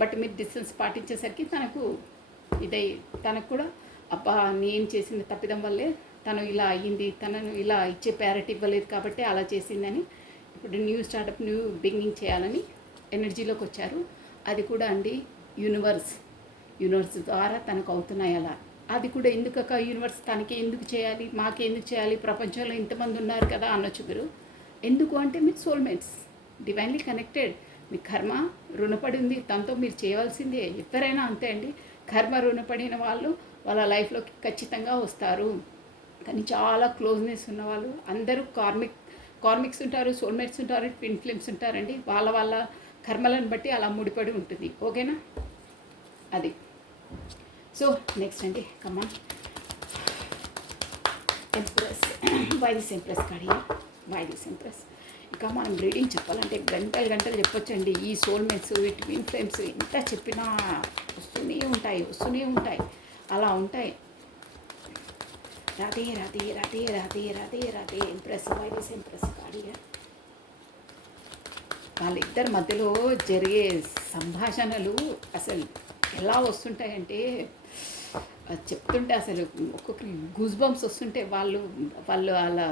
బట్ మీరు డిస్టెన్స్ పాటించేసరికి తనకు కూడా అబ్బా నేను చేసిన తప్పిదం వల్లే తను ఇలా అయ్యింది, తనను ఇలా ఇచ్చే ప్యారిటీ ఇవ్వలేదు కాబట్టి అలా చేసిందని ఇప్పుడు న్యూ స్టార్టప్, న్యూ బిగినింగ్ చేయాలని ఎనర్జీలోకి వచ్చారు. అది కూడా అండి యూనివర్స్ ద్వారా తనకు అవుతున్నాయి అలా. అది కూడా ఎందుకక్క యూనివర్స్ తనకి ఎందుకు చేయాలి, మాకే ఎందుకు చేయాలి, ప్రపంచంలో ఇంతమంది ఉన్నారు కదా అనొచ్చు మీరు. ఎందుకు అంటే మీరు సోల్మేట్స్, డివైన్లీ కనెక్టెడ్. మీ కర్మ రుణపడి ఉంది, తనతో మీరు చేయవలసిందే. ఎవరైనా అంతే అండి, కర్మ రుణపడిన వాళ్ళు వాళ్ళ లైఫ్లోకి ఖచ్చితంగా వస్తారు. కానీ చాలా క్లోజ్నెస్ ఉన్నవాళ్ళు అందరూ కార్మిక్స్ ఉంటారు, సోల్మేట్స్ ఉంటారు, ట్విన్ ఫ్లేమ్స్ ఉంటారండి. వాళ్ళ కర్మలను బట్టి అలా ముడిపడి ఉంటుంది. ఓకేనా? అది సో నెక్స్ట్ అండి, come on empress. Why this empress కాడియా, వై దిస్ ఎంప్రెస్. ఇంకా మనం రీడింగ్ చెప్పాలంటే గంటలు చెప్పొచ్చండి. ఈ సోల్మేట్స్, ఈ ట్విన్ ఫ్లేమ్స్ ఎంత చెప్పినా వస్తూనే ఉంటాయి అలా ఉంటాయి. Radhe empress. Why this empress కాడియా. వాళ్ళిద్దరి మధ్యలో జరిగే సంభాషణలు అసలు ఎలా వస్తుంటాయంటే చెప్తుంటే అసలు ఒక్కొక్కరి గూస్ బంప్స్ వస్తుంటే వాళ్ళు అలా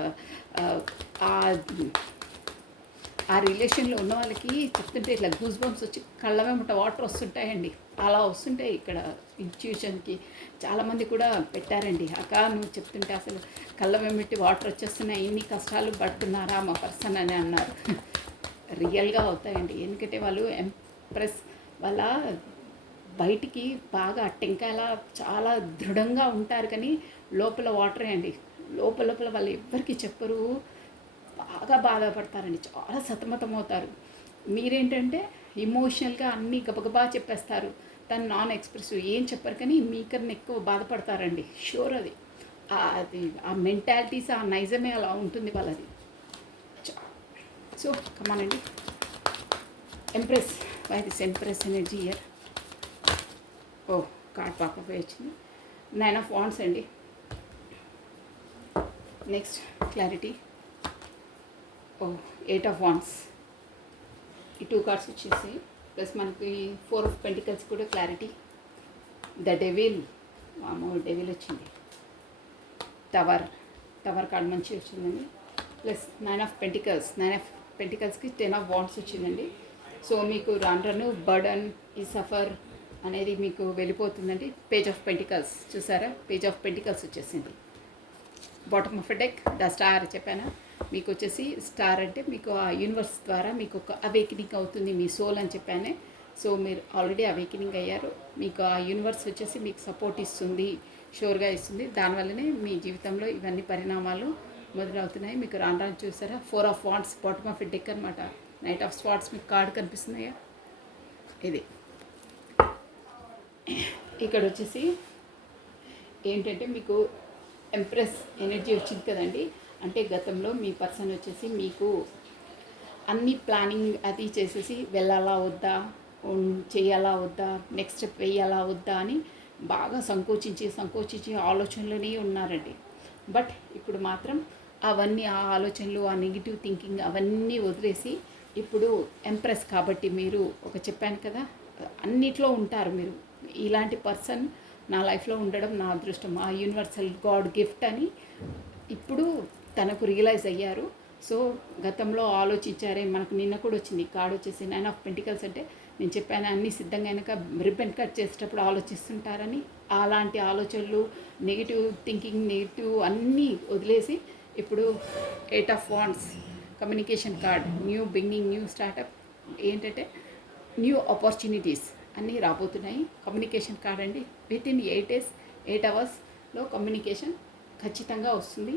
ఆ రిలేషన్లో ఉన్న వాళ్ళకి చెప్తుంటే ఇట్లా గూస్ బంప్స్ వచ్చి కళ్ళ వెంబట వాటర్ వస్తుంటాయండి. అలా వస్తుంటాయి ఇక్కడ ఇన్స్టిట్యూషన్కి. చాలామంది కూడా పెట్టారండి, అక్క నువ్వు చెప్తుంటే అసలు కళ్ళ వెంబట్టి వాటర్ వచ్చేస్తున్నాయి, ఇన్ని కష్టాలు పడుతున్నారా మా పర్సన్ అని అన్నారు. రియల్గా అవుతాయండి. ఎందుకంటే వాళ్ళు ఎంప్రెస్ వాళ్ళ బయటికి బాగా టెంకాయలా చాలా దృఢంగా ఉంటారు. కానీ లోపల వాటరే అండి. లోపల వాళ్ళు ఎవ్వరికి చెప్పరు, బాగా బాధపడతారండి, చాలా సతమతమవుతారు. మీరేంటంటే ఇమోషనల్గా అన్నీ గబగబా చెప్పేస్తారు. తను నాన్ ఎక్స్ప్రెసివ్ ఏం చెప్పరు, కానీ మీకన్నా ఎక్కువ బాధపడతారండి. షూర్ అది ఆ మెంటాలిటీస్, ఆ నైజమే అలా ఉంటుంది వాళ్ళది. సో కమానండి empress. Why this empress energy year. ఓ కార్డ్ పాపపై వచ్చింది. 9 of Wands అండి. Next clarity. ఓ 8 of Wands. ఈ 2 కార్డ్స్ వచ్చేసి ప్లస్ మనకి 4 of Pentacles కూడా క్లారిటీ. ద డెవిల్ వచ్చింది. టవర్ కార్డ్ మంచిగా వచ్చిందండి. ప్లస్ 9 of Pentaclesకి 10 of Wands వచ్చిందండి. సో మీకు రాను బర్డన్, ఈ సఫర్ అనేది మీకు వెళ్ళిపోతుందండి. పేజ్ ఆఫ్ పెంటికల్స్ చూసారా, పేజ్ ఆఫ్ పెంటికల్స్ వచ్చేసింది. Bottom of a deck the star చెప్పానా. మీకు వచ్చేసి స్టార్ అంటే మీకు ఆ యూనివర్స్ ద్వారా మీకు ఒక అవేకనింగ్ అవుతుంది మీ సోల్ అని చెప్పానే. సో మీరు ఆల్రెడీ అవేకనింగ్ అయ్యారు. మీకు ఆ యూనివర్స్ వచ్చేసి మీకు సపోర్ట్ ఇస్తుంది, షూర్గా ఇస్తుంది. దానివల్లనే మీ జీవితంలో ఇవన్నీ పరిణామాలు మొదలవుతున్నాయి. మీకు రాను రాను చూసారా 4 of wands bottom of deck అనమాట. నైట్ ఆఫ్ స్వార్డ్స్ మీకు కార్డు కనిపిస్తున్నాయా, ఇది ఇక్కడ వచ్చేసి ఏంటంటే మీకు ఎంప్రెస్ ఎనర్జీ వచ్చింది కదండి. అంటే గతంలో మీ పర్సన్ వచ్చేసి మీకు అన్ని ప్లానింగ్ అది చేసేసి వెళ్ళాలా వద్దా, చేయాలా వద్దా, నెక్స్ట్ స్టెప్ వేయాలా వద్దా అని బాగా సంకోచించి ఆలోచనలోనే ఉన్నారండి. బట్ ఇప్పుడు మాత్రం అవన్నీ ఆ ఆలోచనలు, ఆ నెగిటివ్ థింకింగ్ అవన్నీ వదిలేసి ఇప్పుడు ఎంప్రెస్ కాబట్టి మీరు ఒక చెప్పాను కదా, అన్నిట్లో ఉంటారు మీరు. ఇలాంటి పర్సన్ నా లైఫ్లో ఉండడం నా అదృష్టం, ఆ యూనివర్సల్ గాడ్ గిఫ్ట్ అని ఇప్పుడు తనకు రియలైజ్ అయ్యారు. సో గతంలో ఆలోచించారే, మనకు నిన్న కూడా వచ్చింది కార్డ్ వచ్చేసి 9 ఆఫ్ పెంటికల్స్. అంటే నేను చెప్పాను అన్నీ సిద్ధంగా అయినాక రిబ్బన్ కట్ చేసేటప్పుడు ఆలోచిస్తుంటారని. అలాంటి ఆలోచనలు, నెగిటివ్ థింకింగ్, నెగిటివ్ అన్నీ వదిలేసి ఇప్పుడు 8 of wands communication card, new beginning, new startup, ఏంటంటే న్యూ ఆపర్చునిటీస్ అన్నీ రాబోతున్నాయి. కమ్యూనికేషన్ కార్డ్ అండి. వితిన్ 8 days 8 hours కమ్యూనికేషన్ ఖచ్చితంగా వస్తుంది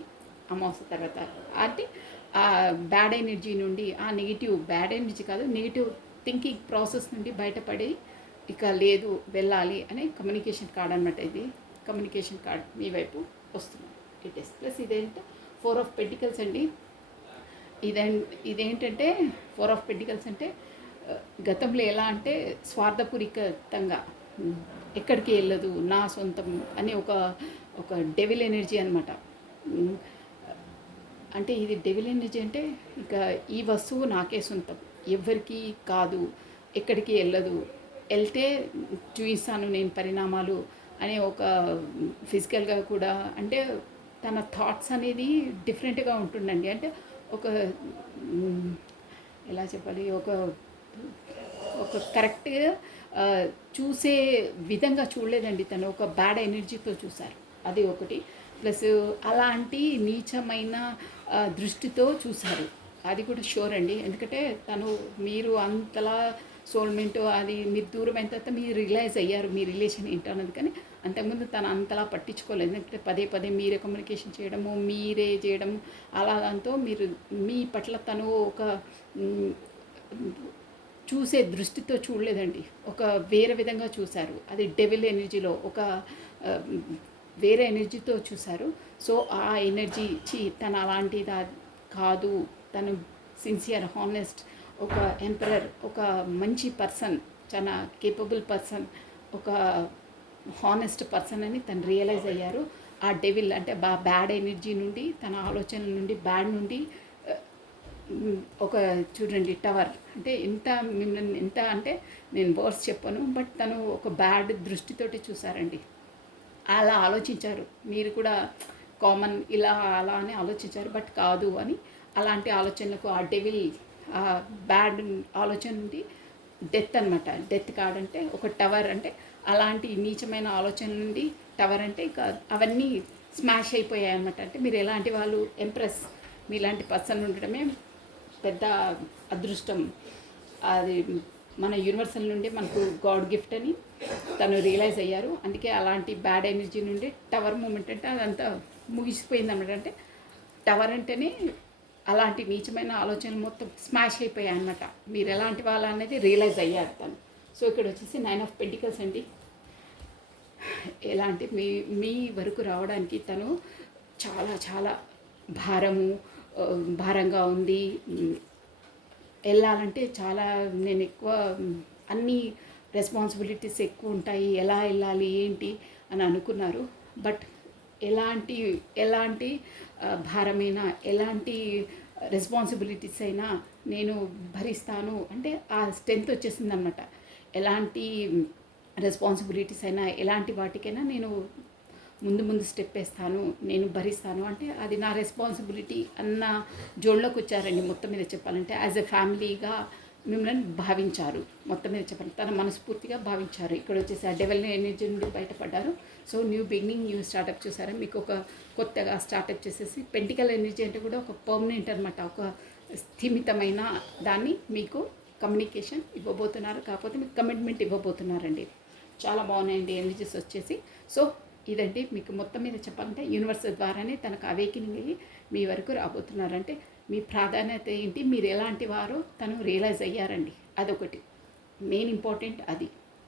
అమావాస్య తర్వాత. అంటే ఆ బ్యాడ్ ఎనర్జీ నుండి, ఆ నెగిటివ్, బ్యాడ్ ఎనర్జీ కాదు, నెగిటివ్ థింకింగ్ ప్రాసెస్ నుండి బయటపడి ఇక లేదు వెళ్ళాలి అనే కమ్యూనికేషన్ కార్డ్ అనమాట. ఇది కమ్యూనికేషన్ కార్డ్ మీ వైపు వస్తుంది. ఇట్ ఇస్ ప్లస్ ఇదేంటే 4 ఆఫ్ పెంటికల్స్ అండి. ఇదేంటంటే 4 ఆఫ్ పెంటికల్స్ అంటే గతంలో ఎలా అంటే స్వార్థపూరితంగా ఎక్కడికి వెళ్ళదు, నా సొంతం అని ఒక డెవిల్ ఎనర్జీ అనమాట. అంటే ఇది డెవిల్ ఎనర్జీ అంటే ఇక ఈ వస్తువు నాకే సొంతం, ఎవ్వరికి కాదు, ఎక్కడికి వెళ్ళదు, వెళ్తే చూపిస్తాను నేను పరిణామాలు అనే ఒక ఫిజికల్గా కూడా. అంటే తన థాట్స్ అనేది డిఫరెంట్గా ఉంటుందండి. అంటే ఒక ఎలా చెప్పాలి, ఒక కరెక్ట్గా చూసే విధంగా చూడలేదండి. తను ఒక బ్యాడ్ ఎనర్జీతో చూశారు, అది ఒకటి. ప్లస్ అలాంటి నీచమైన దృష్టితో చూశారు, అది కూడా షూర్ అండి. ఎందుకంటే మీరు అంతలా సోల్మెంట్ అది మీరు దూరం అయిన తర్వాత మీరు రియలైజ్ అయ్యారు మీ రిలేషన్ ఏంటన్నది. కానీ అంతకుముందు తను అంతలా పట్టించుకోలేదు. ఎందుకంటే పదే మీరే కమ్యూనికేషన్ చేయడము, మీరే చేయడము, అలాగంతో మీరు మీ పట్ల తను ఒక చూసే దృష్టితో చూడలేదండి, ఒక వేరే విధంగా చూశారు. అది డెవిల్ ఎనర్జీలో ఒక వేరే ఎనర్జీతో చూశారు. సో ఆ ఎనర్జీ తను అలాంటిది కాదు, తను సిన్సియర్, హానెస్ట్, ఒక ఎంపరర్, ఒక మంచి పర్సన్, చాలా కేపబుల్ పర్సన్, ఒక హానెస్ట్ పర్సన్ అని తను రియలైజ్ అయ్యారు. ఆ డెవిల్ అంటే బ్యాడ్ ఎనర్జీ నుండి, తన ఆలోచనల నుండి, బ్యాడ్ నుండి ఒక చూడండి టవర్ అంటే ఎంత అంటే నేను వర్డ్స్ చెప్పను, బట్ తను ఒక బ్యాడ్ దృష్టితోటి చూసారండి. అలా ఆలోచించారు, మీరు కూడా కామన్ ఇలా అలా అని ఆలోచించారు, బట్ కాదు అని. అలాంటి ఆలోచనలకు ఆ డెవిల్, ఆ బ్యాడ్ ఆలోచన నుండి డెత్ అనమాట. డెత్ కార్డ్ అంటే ఒక టవర్, అంటే అలాంటి నీచమైన ఆలోచన నుండి టవర్ అంటే ఇక అవన్నీ స్మాష్ అయిపోయాయి అనమాట. అంటే మీరు ఎలాంటి వాళ్ళు, ఎంప్రెస్, మీలాంటి పర్సన్ ఉండడమే పెద్ద అదృష్టం. అది మన యూనివర్సల్ నుండి మనకు గాడ్ గిఫ్ట్ అని తను రియలైజ్ అయ్యారు. అందుకే అలాంటి బ్యాడ్ ఎనర్జీ నుండి టవర్ మూమెంట్ అంటే అదంతా ముగిసిపోయింది అన్నమాట. అంటే టవర్ అంటేనే అలాంటి నీచమైన ఆలోచనలు మొత్తం స్మాష్ అయిపోయాయి అన్నమాట. మీరు ఎలాంటి వాళ్ళు అనేది రియలైజ్ అయ్యారు తను. సో ఇక్కడ వచ్చేసి 9 ఆఫ్ పెంటికల్స్ అండి. ఎలాంటి మీ వరకు రావడానికి తను చాలా భారంగా ఉంది. వెళ్ళాలంటే చాలా నేను ఎక్కువ అన్ని రెస్పాన్సిబిలిటీస్ ఎక్కువ ఉంటాయి, ఎలా వెళ్ళాలి ఏంటి అని అనుకున్నారు. బట్ ఎలాంటి భారమైనా, ఎలాంటి రెస్పాన్సిబిలిటీస్ అయినా నేను భరిస్తాను అంటే ఆ స్ట్రెంత్ వచ్చేసింది అనమాట. ఎలాంటి రెస్పాన్సిబిలిటీస్ అయినా, ఎలాంటి వాటికైనా నేను ముందు స్టెప్ వేస్తాను, నేను భరిస్తాను అంటే అది నా రెస్పాన్సిబిలిటీ అన్న జోన్లోకి వచ్చారండి. మొత్తం మీద చెప్పాలంటే యాజ్ ఎ ఫ్యామిలీగా మిమ్మల్ని భావించారు. మొత్తం మీద చెప్పండి, తన మనస్ఫూర్తిగా భావించారు. ఇక్కడ వచ్చేసి ఆ డెవల్ ఎనర్జీ నుండి బయటపడ్డారు. So new beginning, new startup చూసారా, మీకు ఒక కొత్తగా స్టార్టప్ చేసేసి పెంటికల్ ఎనర్జీ అంటే కూడా ఒక పర్మనెంట్ అనమాట, ఒక స్థిమితమైన దాన్ని మీకు కమ్యూనికేషన్ ఇవ్వబోతున్నారు. కాకపోతే మీకు కమిట్మెంట్ ఇవ్వబోతున్నారండి. చాలా బాగున్నాయండి ఎనర్జీస్ వచ్చేసి. సో ఇదండి మీకు మొత్తం మీద చెప్పాలంటే యూనివర్స్ ద్వారానే తనకు అవేకినింగ్ అయ్యి మీ వరకు రాబోతున్నారంటే మీ ప్రాధాన్యత ఏంటి, మీరు ఎలాంటి వారో తను రియలైజ్ అయ్యారండి. అదొకటి మెయిన్ ఇంపార్టెంట్.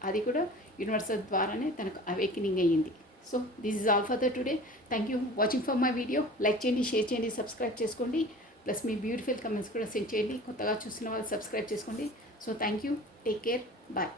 అది కూడా యూనివర్స్ ద్వారానే తనకు అవేకినింగ్ అయ్యింది. So this is all for the today. Thank you watching for my video. Like చేయండి, షేర్ చేయండి, సబ్స్క్రైబ్ చేసుకోండి. ప్లస్ మీ బ్యూటిఫుల్ కమెంట్స్ కూడా సెండ్ చేయండి. కొత్తగా చూసిన వాళ్ళు సబ్స్క్రైబ్ చేసుకోండి. So thank you, take care, bye.